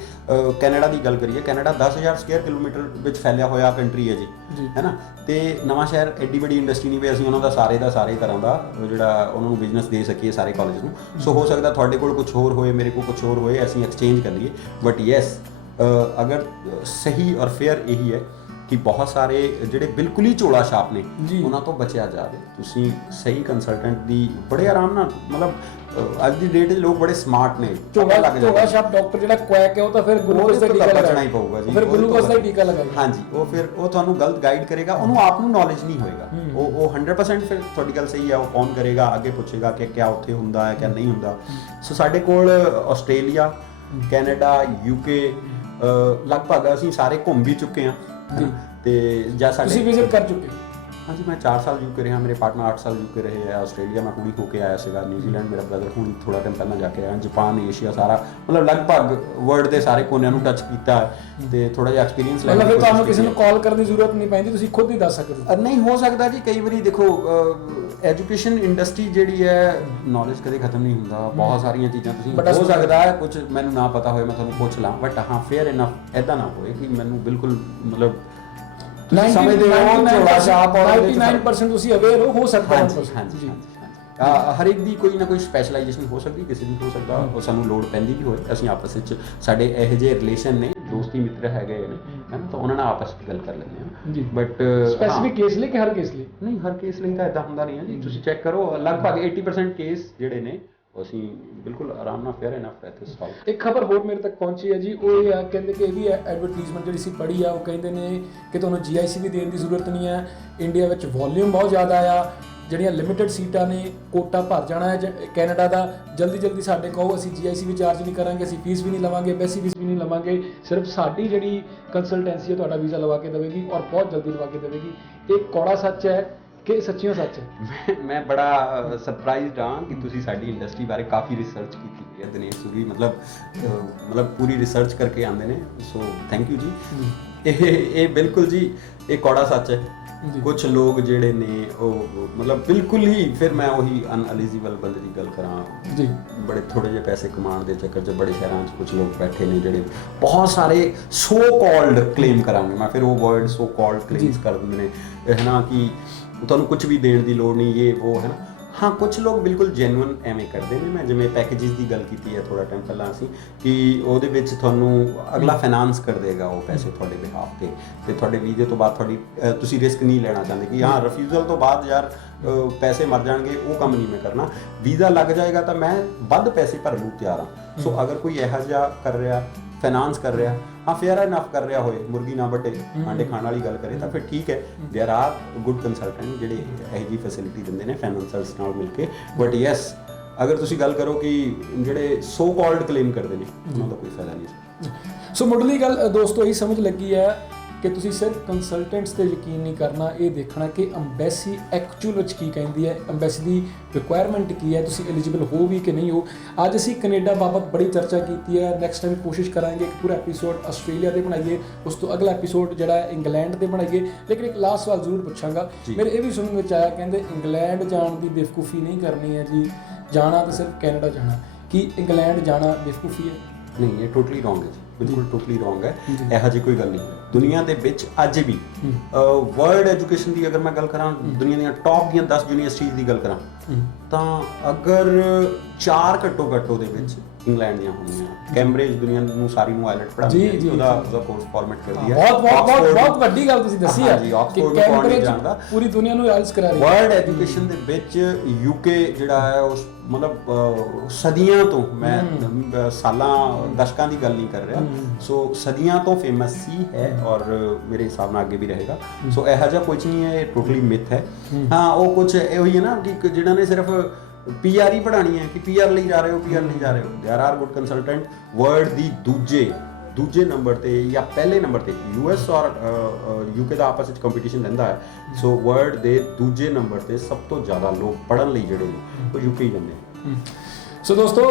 ਕੈਨੇਡਾ ਦੀ ਗੱਲ ਕਰੀਏ, ਕੈਨੇਡਾ 10,000 ਸਕੁਅਰ ਕਿਲੋਮੀਟਰ ਵਿੱਚ ਫੈਲਿਆ ਹੋਇਆ ਕੰਟਰੀ ਹੈ ਜੀ, ਹੈ ਨਾ। ਤੇ ਨਵਾਂ ਸ਼ਹਿਰ ਐਡੀ ਵੱਡੀ ਇੰਡਸਟਰੀ ਨਹੀਂ ਵੀ ਅਸੀਂ ਉਹਨਾਂ ਦਾ ਸਾਰੇ ਤਰ੍ਹਾਂ ਦਾ ਜਿਹੜਾ ਉਹਨਾਂ ਨੂੰ ਬਿਜ਼ਨਸ ਦੇ ਸਕੀਏ ਸਾਰੇ ਕਾਲਜ ਨੂੰ। ਸੋ ਹੋ ਸਕਦਾ ਤੁਹਾਡੇ ਕੋਲ ਕੁਝ ਹੋਰ ਹੋਏ, ਮੇਰੇ ਕੋਲ ਕੁਝ ਹੋਰ ਹੋਏ, ਅਸੀਂ ਐਕਸਚੇਂਜ ਕਰ ਲਈਏ। ਬਟ ਯੈਸ, ਅਗਰ ਸਹੀ ਔਰ ਫੇਅਰ ਇਹੀ ਹੈ ਕਿ ਬਹੁਤ ਸਾਰੇ ਜਿਹੜੇ ਬਿਲਕੁਲ ਹੀ ਝੋਲਾ ਛਾਪ ਨੇ ਉਹਨਾਂ ਤੋਂ ਬਚਿਆ ਜਾਵੇ। ਤੁਸੀਂ ਸਹੀ ਕੰਸਲਟੈਂਟ ਦੀ ਬੜੇ ਆਰਾਮ ਨਾਲ, ਮਤਲਬ ਅੱਜ ਦੀ ਡੇਟ 'ਚ ਲੋਕ ਬੜੇ ਸਮਾਰਟ ਨੇ, ਝੋਲਾ ਛਾਪ ਡਾਕਟਰ ਜਿਹੜਾ ਕੁਐਕ ਹੈ ਉਹ ਤਾਂ ਫਿਰ ਗਲੂਕੋਜ਼ ਦਾ ਟੀਕਾ ਲਗਾਉਣਾ ਹੀ ਪਊਗਾ ਜੀ, ਫਿਰ ਗਲੂਕੋਜ਼ ਦਾ ਟੀਕਾ ਲਗਾਏਗਾ। ਹਾਂਜੀ, ਉਹ ਤੁਹਾਨੂੰ ਗਲਤ ਗਾਈਡ ਕਰੇਗਾ, ਉਹਨੂੰ ਆਪ ਨੂੰ ਨੌਲੇਜ ਨਹੀਂ ਹੋਏਗਾ। ਉਹ 100% ਫਿਰ ਤੁਹਾਡੀ ਗੱਲ ਸਹੀ ਹੈ, ਉਹ ਫੋਨ ਕਰੇਗਾ, ਅੱਗੇ ਪੁੱਛੇਗਾ ਕਿ ਕਿਆ ਉੱਥੇ ਹੁੰਦਾ ਹੈ, ਕਿਆ ਨਹੀਂ ਹੁੰਦਾ। ਸੋ ਸਾਡੇ ਕੋਲ ਆਸਟ੍ਰੇਲੀਆ, ਕੈਨੇਡਾ, UK ਲਗਭਗ ਅਸੀਂ ਸਾਰੇ ਘੁੰਮ ਵੀ ਚੁੱਕੇ ਹਾਂ ਤੇ ਜਾਂ ਸਾਡੇ ਤੁਸੀਂ ਵਿਜ਼ਿਟ ਕਰ ਚੁੱਕੇ? ਹਾਂਜੀ, ਮੈਂ 4 ਸਾਲ UK ਰਿਹਾ, ਮੇਰੇ ਪਾਰਟਨਰ 8 ਸਾਲ UK ਰਹੇ ਆ। ਆਸਟ੍ਰੇਲੀਆ ਮੈਂ ਹੁਣੀ ਹੋ ਕੇ ਆਇਆ ਸੀਗਾ, ਨਿਊਜ਼ੀਲੈਂਡ ਮੇਰਾ ਬ੍ਰਦਰ ਹੁਣ ਥੋੜਾ ਟਾਈਮ ਪਹਿਲਾਂ ਜਾ ਕੇ ਆਇਆ, ਜਾਪਾਨ, ਏਸ਼ੀਆ ਸਾਰਾ, ਮਤਲਬ ਲਗਭਗ ਵਰਲਡ ਦੇ ਸਾਰੇ ਕੋਨਿਆਂ ਨੂੰ ਟੱਚ ਕੀਤਾ ਤੇ ਥੋੜਾ ਜਿਹਾ ਐਕਸਪੀਰੀਅੰਸ ਲੈ ਲਿਆ। ਮਤਲਬ ਤੁਹਾਨੂੰ ਕਿਸੇ ਨੂੰ ਕਾਲ ਕਰਨ ਦੀ ਜ਼ਰੂਰਤ ਨਹੀਂ ਪੈਂਦੀ, ਤੁਸੀਂ ਖੁਦ ਹੀ ਦੱਸ ਸਕਦੇ? ਨਹੀਂ, ਹੋ ਸਕਦਾ ਜੀ ਕਈ ਵਾਰੀ ਦੇਖੋ ਐਜੂਕੇਸ਼ਨ ਇੰਡਸਟਰੀ ਜਿਹੜੀ ਹੈ, ਨੌਲੇਜ ਕਦੇ ਖਤਮ ਨਹੀਂ ਹੁੰਦਾ, ਬਹੁਤ ਸਾਰੀਆਂ ਚੀਜ਼ਾਂ ਤੁਸੀਂ ਹੋ ਸਕਦਾ ਹੈ ਕੁਝ ਮੈਨੂੰ ਨਾ ਪਤਾ ਹੋਏ, ਮੈਂ ਤੁਹਾਨੂੰ ਪੁੱਛ ਲਾਂ, ਬਟ ਹਾਂ ਫੇਅਰ ਇਨਫ ਇੱਦਾਂ ਨਾ ਹੋਏ ਕਿ ਮੈਨੂੰ ਬਿਲਕੁਲ ਮਤਲਬ 99% ਤੁਸੀਂ ਅਵੇਅਰ ਹੋ ਸਕਦਾ। ਹਾਂਜੀ, ਹਰ ਇੱਕ ਦੀ ਕੋਈ ਨਾ ਕੋਈ ਸਪੈਸ਼ਲਾਈਜੇਸ਼ਨ ਹੋ ਸਕਦੀ, ਕਿਸੇ ਦੀ ਹੋ ਸਕਦਾ ਉਹ ਸਾਨੂੰ ਲੋੜ ਪੈਂਦੀ ਵੀ ਹੋਏ। ਅਸੀਂ ਆਪਸ ਵਿੱਚ ਸਾਡੇ ਇਹੋ ਜਿਹੇ ਰਿਲੇਸ਼ਨ ਨੇ, ਦੋਸਤੀ ਮਿੱਤਰ ਹੈਗੇ ਨੇ, ਹੈ ਨਾ, ਤਾਂ ਉਹਨਾਂ ਨਾਲ ਆਪਸ ਵਿੱਚ ਗੱਲ ਕਰ ਲੈਂਦੇ ਹਾਂ ਜੀ। ਬਟ ਸਪੈਸੀਫਿਕ ਕੇਸ ਲਈ ਕਿ ਹਰ ਕੇਸ ਲਈ? ਨਹੀਂ, ਹਰ ਕੇਸ ਲਈ ਤਾਂ ਇਦਾਂ ਹੁੰਦਾ ਨਹੀਂ ਹੈ ਜੀ। ਤੁਸੀਂ ਚੈੱਕ ਕਰੋ, ਲਗਭਗ 80% ਕੇਸ ਜਿਹੜੇ ਨੇ ਅਸੀਂ ਬਿਲਕੁਲ ਆਰਾਮ ਨਾਲ ਫੇਅਰ ਇਨਫ ਰਹਿਤੇ ਸੋਲਵ। ਇੱਕ ਖਬਰ ਹੋਰ ਮੇਰੇ ਤੱਕ ਪਹੁੰਚੀ ਹੈ ਜੀ, ਉਹ ਇਹ ਹੈ, ਕਹਿੰਦੇ ਕਿ ਇਹਦੀ ਐਡਵਰਟੀਜ਼ਮੈਂਟ ਜਿਹੜੀ ਸੀ ਪੜ੍ਹੀ ਆ, ਉਹ ਕਹਿੰਦੇ ਨੇ ਕਿ ਤੁਹਾਨੂੰ GIC ਵੀ ਦੇਣ ਦੀ ਜ਼ਰੂਰਤ ਨਹੀਂ ਹੈ, ਇੰਡੀਆ ਵਿੱਚ ਵੋਲਿਊਮ ਬਹੁਤ ਜ਼ਿਆਦਾ ਆ, ਜਿਹੜੀਆਂ ਲਿਮਿਟਡ ਸੀਟਾਂ ਨੇ, ਕੋਟਾ ਭਰ ਜਾਣਾ ਹੈ ਕੈਨੇਡਾ ਦਾ, ਜਲਦੀ ਸਾਡੇ ਕਹੋ, ਅਸੀਂ GIC ਵੀ ਚਾਰਜ ਨਹੀਂ ਕਰਾਂਗੇ, ਅਸੀਂ ਫੀਸ ਵੀ ਨਹੀਂ ਲਵਾਂਗੇ, ਵੈਸੀ ਫੀਸ ਵੀ ਨਹੀਂ ਲਵਾਂਗੇ, ਸਿਰਫ ਸਾਡੀ ਜਿਹੜੀ ਕੰਸਲਟੈਂਸੀ ਹੈ ਤੁਹਾਡਾ ਵੀਜ਼ਾ ਲਵਾ ਕੇ ਦੇਵੇਗੀ ਔਰ ਬਹੁਤ ਜਲਦੀ ਲਵਾ ਕੇ ਦੇਵੇਗੀ। ਇਹ ਕੌੜਾ ਸੱਚ ਹੈ ਕਿ ਸੱਚੀਓ ਸੱਚ ਹੈ? ਮੈਂ ਬੜਾ ਸਰਪ੍ਰਾਈਜ਼ਡ ਹਾਂ ਕਿ ਤੁਸੀਂ ਸਾਡੀ ਇੰਡਸਟਰੀ ਬਾਰੇ ਕਾਫੀ ਰਿਸਰਚ ਕੀਤੀ ਹੈ। ਦਿਨੇਸ਼ ਸੂਰੀ ਮਤਲਬ ਪੂਰੀ ਰਿਸਰਚ ਕਰਕੇ ਆਉਂਦੇ ਨੇ, ਸੋ ਥੈਂਕ ਯੂ ਜੀ। ਇਹ ਬਿਲਕੁਲ ਜੀ, ਇਹ ਕੌੜਾ ਸੱਚ ਹੈ। ਕੁਝ ਲੋਕ ਜਿਹੜੇ ਨੇ ਉਹ ਮਤਲਬ ਬਿਲਕੁਲ ਹੀ, ਫਿਰ ਮੈਂ ਉਹੀ ਅਨਐਲੀਜੀਬਲ ਬੰਦੇ ਦੀ ਗੱਲ ਕਰਾਂ ਜੀ, ਬੜੇ ਥੋੜੇ ਜਿਹੇ ਪੈਸੇ ਕਮਾਉਣ ਦੇ ਚੱਕਰ 'ਚ ਬੜੇ ਸ਼ਹਿਰਾਂ 'ਚ ਕੁਝ ਲੋਕ ਬੈਠੇ ਨੇ ਜਿਹੜੇ ਬਹੁਤ ਸਾਰੇ ਸੋ ਕਾਲਡ ਕਲੇਮ ਕਰਾਂਗੇ ਮੈਂ, ਫਿਰ ਉਹ ਵਰਡ ਸੋ ਕਾਲਡ ਕਲੇਮਸ ਕਰ ਦਿੰਦੇ ਨੇ, ਹੈ ਨਾ, ਕਿ ਤੁਹਾਨੂੰ ਕੁਝ ਵੀ ਦੇਣ ਦੀ ਲੋੜ ਨਹੀਂ, ਇਹ ਉਹ, ਹੈ ਨਾ। ਹਾਂ, ਕੁਝ ਲੋਕ ਬਿਲਕੁਲ ਜੈਨੂਅਨ ਐਵੇਂ ਕਰਦੇ ਨੇ। ਮੈਂ ਜਿਵੇਂ ਪੈਕੇਜਿਸ ਦੀ ਗੱਲ ਕੀਤੀ ਹੈ ਥੋੜਾ ਟਾਈਮ ਪਹਿਲਾਂ ਅਸੀਂ, ਕਿ ਉਹਦੇ ਵਿੱਚ ਤੁਹਾਨੂੰ ਅਗਲਾ ਫਾਈਨਾਂਸ ਕਰ ਦੇਗਾ ਉਹ ਪੈਸੇ ਤੁਹਾਡੇ ਬਿਹਾਫ ਤੇ ਤੁਹਾਡੇ ਵੀਜ਼ੇ ਤੋਂ ਬਾਅਦ ਤੁਸੀਂ ਰਿਸਕ ਨਹੀਂ ਲੈਣਾ ਚਾਹੁੰਦੇ ਕਿ ਹਾਂ ਰਿਫਿਊਜ਼ਲ ਤੋਂ ਬਾਅਦ ਯਾਰ ਪੈਸੇ ਮਰ ਜਾਣਗੇ, ਉਹ ਕੰਮ ਨਹੀਂ ਮੈਂ ਕਰਨਾ। ਵੀਜ਼ਾ ਲੱਗ ਜਾਏਗਾ ਤਾਂ ਮੈਂ ਵੱਧ ਪੈਸੇ ਭਰਨ ਨੂੰ ਤਿਆਰ ਹਾਂ। ਸੋ ਅਗਰ ਕੋਈ ਇਹੋ ਜਿਹਾ ਕਰ ਰਿਹਾ, ਫਾਈਨਾਂਸ ਕਰ ਰਿਹਾ, ਹਾਂ ਫੇਅਰ ਇਨਫ ਕਰ ਰਿਹਾ ਹੋਏ, ਮੁਰਗੀ ਨਾ ਵੱਟੇ ਆਂਡੇ ਖਾਣ ਵਾਲੀ ਗੱਲ ਕਰੇ, ਤਾਂ ਫਿਰ ਠੀਕ ਹੈ। ਦੇਅਰ ਆਰ ਗੁੱਡ ਕੰਸਲਟੈਂਟ ਜਿਹੜੇ ਇਹੋ ਜਿਹੀ ਫੈਸਿਲਿਟੀ ਦਿੰਦੇ ਨੇ ਫਾਈਨੈਂਸ਼ੀਅਲਸ ਨਾਲ ਮਿਲ ਕੇ। ਬਟ ਯੈਸ, ਅਗਰ ਤੁਸੀਂ ਗੱਲ ਕਰੋ ਕਿ ਜਿਹੜੇ ਸੋ ਕਾਲਡ ਕਲੇਮ ਕਰਦੇ ਨੇ, ਉਹਨਾਂ ਦਾ ਕੋਈ ਫਾਇਦਾ ਨਹੀਂ। ਸੋ ਮੁੱਢਲੀ ਗੱਲ ਦੋਸਤੋ ਇਹ ਸਮਝ ਲੱਗੀ ਹੈ ਕਿ ਤੁਸੀਂ ਸਿਰਫ ਕੰਸਲਟੈਂਟਸ ਤੇ ਯਕੀਨ ਨਹੀਂ ਕਰਨਾ, ਇਹ ਦੇਖਣਾ ਕਿ ਅੰਬੈਸੀ ਐਕਚੁਅਲ ਵਿੱਚ ਕੀ ਕਹਿੰਦੀ ਹੈ, ਅੰਬੈਸੀ ਦੀ ਰਿਕੁਆਇਰਮੈਂਟ ਕੀ ਹੈ, ਤੁਸੀਂ ਐਲੀਜੀਬਲ ਹੋ ਵੀ ਕਿ ਨਹੀਂ ਹੋ। ਅੱਜ ਅਸੀਂ ਕੈਨੇਡਾ ਬਾਬਤ ਬੜੀ ਚਰਚਾ ਕੀਤੀ ਹੈ, ਨੈਕਸਟ ਟਾਈਮ ਕੋਸ਼ਿਸ਼ ਕਰਾਂਗੇ ਕਿ ਪੂਰਾ ਐਪੀਸੋਡ ਆਸਟ੍ਰੇਲੀਆ ਦੇ ਬਣਾਈਏ, ਉਸ ਤੋਂ ਅਗਲਾ ਐਪੀਸੋਡ ਜਿਹੜਾ ਹੈ ਇੰਗਲੈਂਡ ਦੇ ਬਣਾਈਏ। ਲੇਕਿਨ ਇੱਕ ਲਾਸਟ ਸਵਾਲ ਜ਼ਰੂਰ ਪੁੱਛਾਂਗਾ, ਮੇਰੇ ਇਹ ਵੀ ਸੁਣਨ ਵਿੱਚ ਆਇਆ, ਕਹਿੰਦੇ ਇੰਗਲੈਂਡ ਜਾਣ ਦੀ ਬੇਵਕੂਫੀ ਨਹੀਂ ਕਰਨੀ ਹੈ ਜੀ, ਜਾਣਾ ਤਾਂ ਸਿਰਫ ਕੈਨੇਡਾ ਜਾਣਾ। ਕੀ ਇੰਗਲੈਂਡ ਜਾਣਾ ਬੇਵਕੂਫੀ ਹੈ? ਨਹੀਂ, ਇਹ ਟੋਟਲੀ ਰੋਂਗ ਹੈ ਜੀ, ਬਿਲਕੁਲ ਟੋਟਲੀ ਰੋਂਗ ਹੈ। ਇਹੋ ਜਿਹੀ ਕੋਈ ਗੱਲ ਨਹੀਂ। ਦੁਨੀਆ ਦੇ ਵਿੱਚ ਅੱਜ ਵੀ ਵਰਲਡ ਐਜੂਕੇਸ਼ਨ ਦੀ ਅਗਰ ਮੈਂ ਗੱਲ ਕਰਾਂ, ਦੁਨੀਆ ਦੀਆਂ ਟੌਪ ਦੀਆਂ 10 ਯੂਨੀਵਰਸਿਟੀਜ਼ ਦੀ ਗੱਲ ਕਰਾਂ, ਤਾਂ ਅਗਰ 4 ਘੱਟੋ ਘੱਟ ਉਹਦੇ ਵਿੱਚ ਇੰਗਲੈਂਡ ਦੀਆਂ ਹੋਣੀਆਂ। ਕੈਂਬਰਿਜ ਦੁਨੀਆ ਨੂੰ ਸਾਰੀ ਨੂੰ ਆਇਲਟ ਪੜ੍ਹਾਉਂਦੀ ਹੈ, ਉਹਦਾ ਕੋਰਸ ਫਾਰਮੈਟ ਕਰਦੀ ਹੈ। ਬਹੁਤ ਵੱਡੀ ਗੱਲ ਤੁਸੀਂ ਦੱਸੀ ਹੈ ਕਿ ਕੈਂਬਰਿਜ ਪੂਰੀ ਦੁਨੀਆ ਨੂੰ ਆਇਲਟਸ ਕਰਾ ਰਹੀ ਹੈ। ਵਰਲਡ ਐਜੂਕੇਸ਼ਨ ਦੇ ਵਿੱਚ UK ਜਿਹੜਾ ਹੈ ਉਸ ਮਤਲਬ ਸਦੀਆਂ ਤੋਂ, ਮੈਂ ਸਾਲਾਂ ਦਸ਼ਕਾਂ ਦੀ ਗੱਲ ਨਹੀਂ ਕਰ ਰਿਹਾ, ਸੋ ਸਦੀਆਂ ਤੋਂ ਫੇਮਸ ਸੀ ਹੈ ਔਰ ਮੇਰੇ ਹਿਸਾਬ ਨਾਲ ਅੱਗੇ ਵੀ ਰਹੇਗਾ। ਸੋ ਇਹੋ ਜਿਹਾ ਕੁਝ ਨਹੀਂ ਹੈ, ਇਹ ਟੋਟਲੀ ਮਿਥ ਹੈ। ਹਾਂ, ਉਹ ਕੁਝ ਇਹੋ ਹੀ ਹੈ ਨਾ ਕਿ ਜਿਹੜਾ ਨੇ ਸਿਰਫ PR ਹੀ ਪੜ੍ਹਾਉਣੀ ਹੈ ਕਿ PR ਲਈ ਜਾ ਰਹੇ ਹੋ, PR ਨਹੀਂ ਜਾ ਰਹੇ ਹੋ। There are good consultant. World ਦੀ ਦੂਜੇ ਨੰਬਰ ਤੇ ਜਾਂ ਪਹਿਲੇ ਨੰਬਰ ਤੇ US ਔਰ UK ਦਾ ਆਪਸ ਵਿੱਚ ਕੰਪੀਟੀਸ਼ਨ ਰਹਿੰਦਾ ਹੈ। ਸੋ ਵਰਲਡ ਦੇ ਦੂਜੇ ਨੰਬਰ ਤੇ ਸਭ ਤੋਂ ਜ਼ਿਆਦਾ ਲੋਕ ਪੜ੍ਹਨ ਲਈ ਜਿਹੜੇ ਨੇ ਉਹ UK ਹੀ ਜਾਂਦੇ ਨੇ। ਸੋ ਦੋਸਤੋ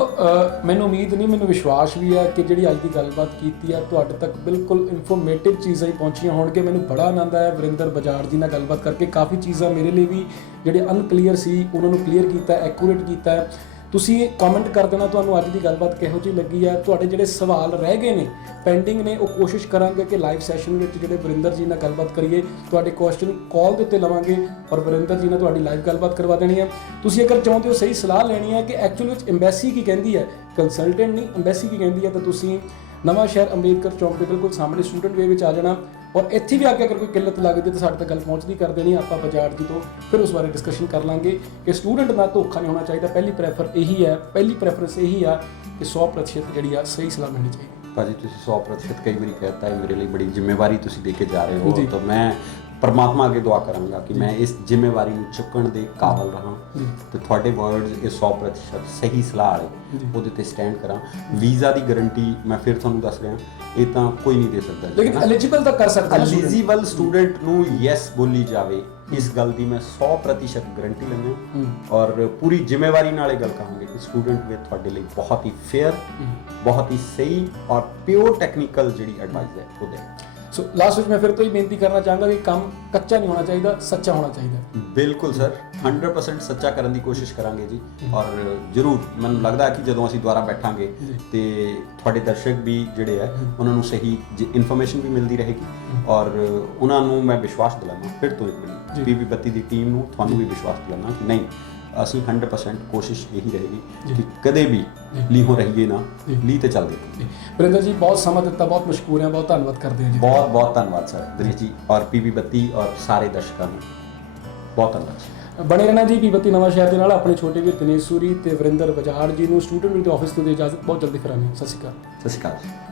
ਮੈਨੂੰ ਉਮੀਦ ਨਹੀਂ, ਮੈਨੂੰ ਵਿਸ਼ਵਾਸ ਵੀ ਹੈ ਕਿ ਜਿਹੜੀ ਅੱਜ ਦੀ ਗੱਲਬਾਤ ਕੀਤੀ ਹੈ ਤੁਹਾਡੇ ਤੱਕ ਬਿਲਕੁਲ ਇਨਫੋਰਮੇਟਿਵ ਚੀਜ਼ਾਂ ਹੀ ਪਹੁੰਚੀਆਂ ਹੋਣਗੇ। ਮੈਨੂੰ ਬੜਾ ਆਨੰਦ ਆਇਆ ਵਰਿੰਦਰ ਬਜਾਜ ਜੀ ਨਾਲ ਗੱਲਬਾਤ ਕਰਕੇ। ਕਾਫੀ ਚੀਜ਼ਾਂ ਮੇਰੇ ਲਈ ਵੀ ਜਿਹੜੇ ਅਨਕਲੀਅਰ ਸੀ ਉਹਨਾਂ ਨੂੰ ਕਲੀਅਰ ਕੀਤਾ, ਐਕੂਰੇਟ ਕੀਤਾ। ਤੁਸੀਂ ਕਮੈਂਟ ਕਰ ਦੇਣਾ ਤੁਹਾਨੂੰ ਅੱਜ ਦੀ ਗੱਲਬਾਤ ਕਿਹੋ ਜਿਹੀ ਲੱਗੀ ਹੈ। ਤੁਹਾਡੇ ਜਿਹੜੇ ਸਵਾਲ ਰਹਿ ਗਏ ਨੇ, ਪੈਂਡਿੰਗ ਨੇ, ਉਹ ਕੋਸ਼ਿਸ਼ ਕਰਾਂਗੇ ਕਿ ਲਾਈਵ ਸੈਸ਼ਨ ਵਿੱਚ ਜਿਹੜੇ ਵਰਿੰਦਰ ਜੀ ਨਾਲ ਗੱਲਬਾਤ ਕਰੀਏ, ਤੁਹਾਡੇ ਕੁਐਸਚਨ ਕਾਲ ਦੇ ਉੱਤੇ ਲਵਾਂਗੇ ਔਰ ਵਰਿੰਦਰ ਜੀ ਨਾਲ ਤੁਹਾਡੀ ਲਾਈਵ ਗੱਲਬਾਤ ਕਰਵਾ ਦੇਣੀ ਹੈ। ਤੁਸੀਂ ਅਗਰ ਚਾਹੁੰਦੇ ਹੋ ਸਹੀ ਸਲਾਹ ਲੈਣੀ ਹੈ ਕਿ ਐਕਚੁਅਲ ਵਿੱਚ ਐਮਬੈਸੀ ਕੀ ਕਹਿੰਦੀ ਹੈ, ਕੰਸਲਟੈਂਟ ਨਹੀਂ ਐਮਬੈਸੀ ਕੀ ਕਹਿੰਦੀ ਹੈ, ਤਾਂ ਤੁਸੀਂ ਨਵਾਂ ਸ਼ਹਿਰ ਅੰਬੇਦਕਰ ਚੌਂਕ ਦੇ ਬਿਲਕੁਲ ਸਾਹਮਣੇ ਸਟੂਡੈਂਟ ਵੇ ਵਿੱਚ ਆ ਜਾਣਾ ਔਰ ਇੱਥੇ ਵੀ ਆ ਕੇ ਅਗਰ ਕੋਈ ਕਿੱਲਤ ਲੱਗਦੀ ਤਾਂ ਸਾਡੇ ਤੱਕ ਗੱਲ ਪਹੁੰਚਦੀ ਕਰ ਦੇਣੀ। ਆਪਾਂ ਬਜਾਜ ਜੀ ਤੋਂ ਫਿਰ ਉਸ ਬਾਰੇ ਡਿਸਕਸ਼ਨ ਕਰ ਲਾਂਗੇ ਕਿ ਸਟੂਡੈਂਟ ਨਾਲ ਧੋਖਾ ਨਹੀਂ ਹੋਣਾ ਚਾਹੀਦਾ। ਪਹਿਲੀ ਪ੍ਰੈਫਰੈਂਸ ਇਹੀ ਆ ਕਿ 100% ਜਿਹੜੀ ਆ ਸਹੀ ਸਲਾਹ ਮਿਲਣੀ ਚਾਹੀਦੀ। ਭਾਜੀ ਤੁਸੀਂ 100% ਕਈ ਵਾਰੀ ਕਹਿਤਾ ਹੈ, ਮੇਰੇ ਲਈ ਬੜੀ ਜ਼ਿੰਮੇਵਾਰੀ ਤੁਸੀਂ ਦੇ ਕੇ ਜਾ ਰਹੇ ਹੋ, ਤਾਂ ਮੈਂ ਪਰਮਾਤਮਾ ਅੱਗੇ ਦੁਆ ਕਰਾਂਗਾ ਕਿ ਮੈਂ ਇਸ ਜ਼ਿੰਮੇਵਾਰੀ ਨੂੰ ਚੁੱਕਣ ਦੇ ਕਾਬਲ ਰਹਾਂ ਤੇ ਤੁਹਾਡੇ ਵਰਡਸ ਇਹ 100% ਸਹੀ ਸਲਾਹ ਵਾਲੇ ਉਹਦੇ ਤੇ ਸਟੈਂਡ ਕਰਾਂ। ਵੀਜ਼ਾ ਦੀ ਗਾਰੰਟੀ ਮੈਂ ਫਿਰ ਤੁਹਾਨੂੰ ਦੱਸ ਰਿਹਾ, ਇਹ ਤਾਂ ਕੋਈ ਨਹੀਂ ਦੇ ਸਕਦਾ, ਲੇਕਿਨ ਐਲੀਜੀਬਲ ਤਾਂ ਕਰ ਸਕਦਾ। ਐਲੀਜੀਬਲ ਸਟੂਡੈਂਟ ਨੂੰ ਯੈਸ ਬੋਲੀ ਜਾਵੇ, ਇਸ ਗੱਲ ਦੀ ਮੈਂ 100% ਗਾਰੰਟੀ ਲੈਂਦਾ ਔਰ ਪੂਰੀ ਜ਼ਿੰਮੇਵਾਰੀ ਨਾਲ ਇਹ ਗੱਲ ਕਹਾਂਗੇ ਕਿ ਸਟੂਡੈਂਟ ਵੀ ਤੁਹਾਡੇ ਲਈ ਬਹੁਤ ਹੀ ਫੇਅਰ, ਬਹੁਤ ਹੀ ਸਹੀ ਔਰ ਪਿਓਰ ਟੈਕਨੀਕਲ ਜਿਹੜੀ ਐਡਵਾਈਸ ਹੈ ਉਹ ਦੇ। ਸੋ ਲਾਸਟ ਵਿੱਚ ਮੈਂ ਫਿਰ ਤੋਂ ਹੀ ਬੇਨਤੀ ਕਰਨਾ ਚਾਹਾਂਗਾ ਕਿ ਕੰਮ ਕੱਚਾ ਨਹੀਂ ਹੋਣਾ ਚਾਹੀਦਾ, ਸੱਚਾ ਹੋਣਾ ਚਾਹੀਦਾ। ਬਿਲਕੁਲ ਸਰ, 100% ਸੱਚਾ ਕਰਨ ਦੀ ਕੋਸ਼ਿਸ਼ ਕਰਾਂਗੇ ਜੀ ਔਰ ਜ਼ਰੂਰ ਮੈਨੂੰ ਲੱਗਦਾ ਕਿ ਜਦੋਂ ਅਸੀਂ ਦੁਬਾਰਾ ਬੈਠਾਂਗੇ ਤੇ ਤੁਹਾਡੇ ਦਰਸ਼ਕ ਵੀ ਜਿਹੜੇ ਆ ਉਹਨਾਂ ਨੂੰ ਸਹੀ ਇਨਫੋਰਮੇਸ਼ਨ ਵੀ ਮਿਲਦੀ ਰਹੇਗੀ ਔਰ ਉਹਨਾਂ ਨੂੰ ਮੈਂ ਵਿਸ਼ਵਾਸ ਦਿਲਾਨਾ ਫਿਰ ਤੋਂ ਇੱਕ ਵਾਰੀ ਪੀਵੀ 32 ਦੀ ਟੀਮ ਨੂੰ, ਤੁਹਾਨੂੰ ਵੀ ਵਿਸ਼ਵਾਸ ਦਿਲਾਨਾ ਕਿ ਨਹੀਂ ਅਸੀਂ 100% ਕੋਸ਼ਿਸ਼ ਇਹੀ ਰਹੇਗੀ ਕਿ ਕਦੇ ਵੀ ਲੀਹੋਂ ਰਹੀਏ ਨਾ, ਲੀ ਤੇ ਚੱਲਦੇ। ਵਰਿੰਦਰ ਜੀ ਬਹੁਤ ਸਮਾਂ ਦਿੱਤਾ, ਬਹੁਤ ਮਸ਼ਕੂਰ ਹਾਂ, ਬਹੁਤ ਧੰਨਵਾਦ ਕਰਦੇ ਹਾਂ ਜੀ। ਬਹੁਤ ਬਹੁਤ ਧੰਨਵਾਦ ਸਰ ਦਿਨੇਸ਼ ਜੀ ਔਰ ਪੀਵੀ 32 ਔਰ ਸਾਰੇ ਦਰਸ਼ਕਾਂ ਨੂੰ ਬਹੁਤ ਧੰਨਵਾਦ। ਬਣੇ ਰਹਿਣਾ ਜੀ ਪੀਵੀ 32 ਨਵਾਂ ਸ਼ਹਿਰ ਦੇ ਨਾਲ। ਆਪਣੇ ਛੋਟੇ ਵੀਰ ਦਿਨੇਸ਼ ਸੂਰੀ ਤੇ ਵਰਿੰਦਰ ਬਜਾਜ ਜੀ ਨੂੰ ਸਟੂਡੈਂਟ ਵੀਰ ਦੇ ਆਫਿਸ ਤੋਂ ਦੀ ਇਜਾਜ਼ਤ। ਬਹੁਤ ਜਲਦੀ ਕਰਾਂਗੇ। ਸਤਿ ਸ਼੍ਰੀ ਅਕਾਲ। ਸਤਿ ਸ਼੍ਰੀ ਅਕਾਲ।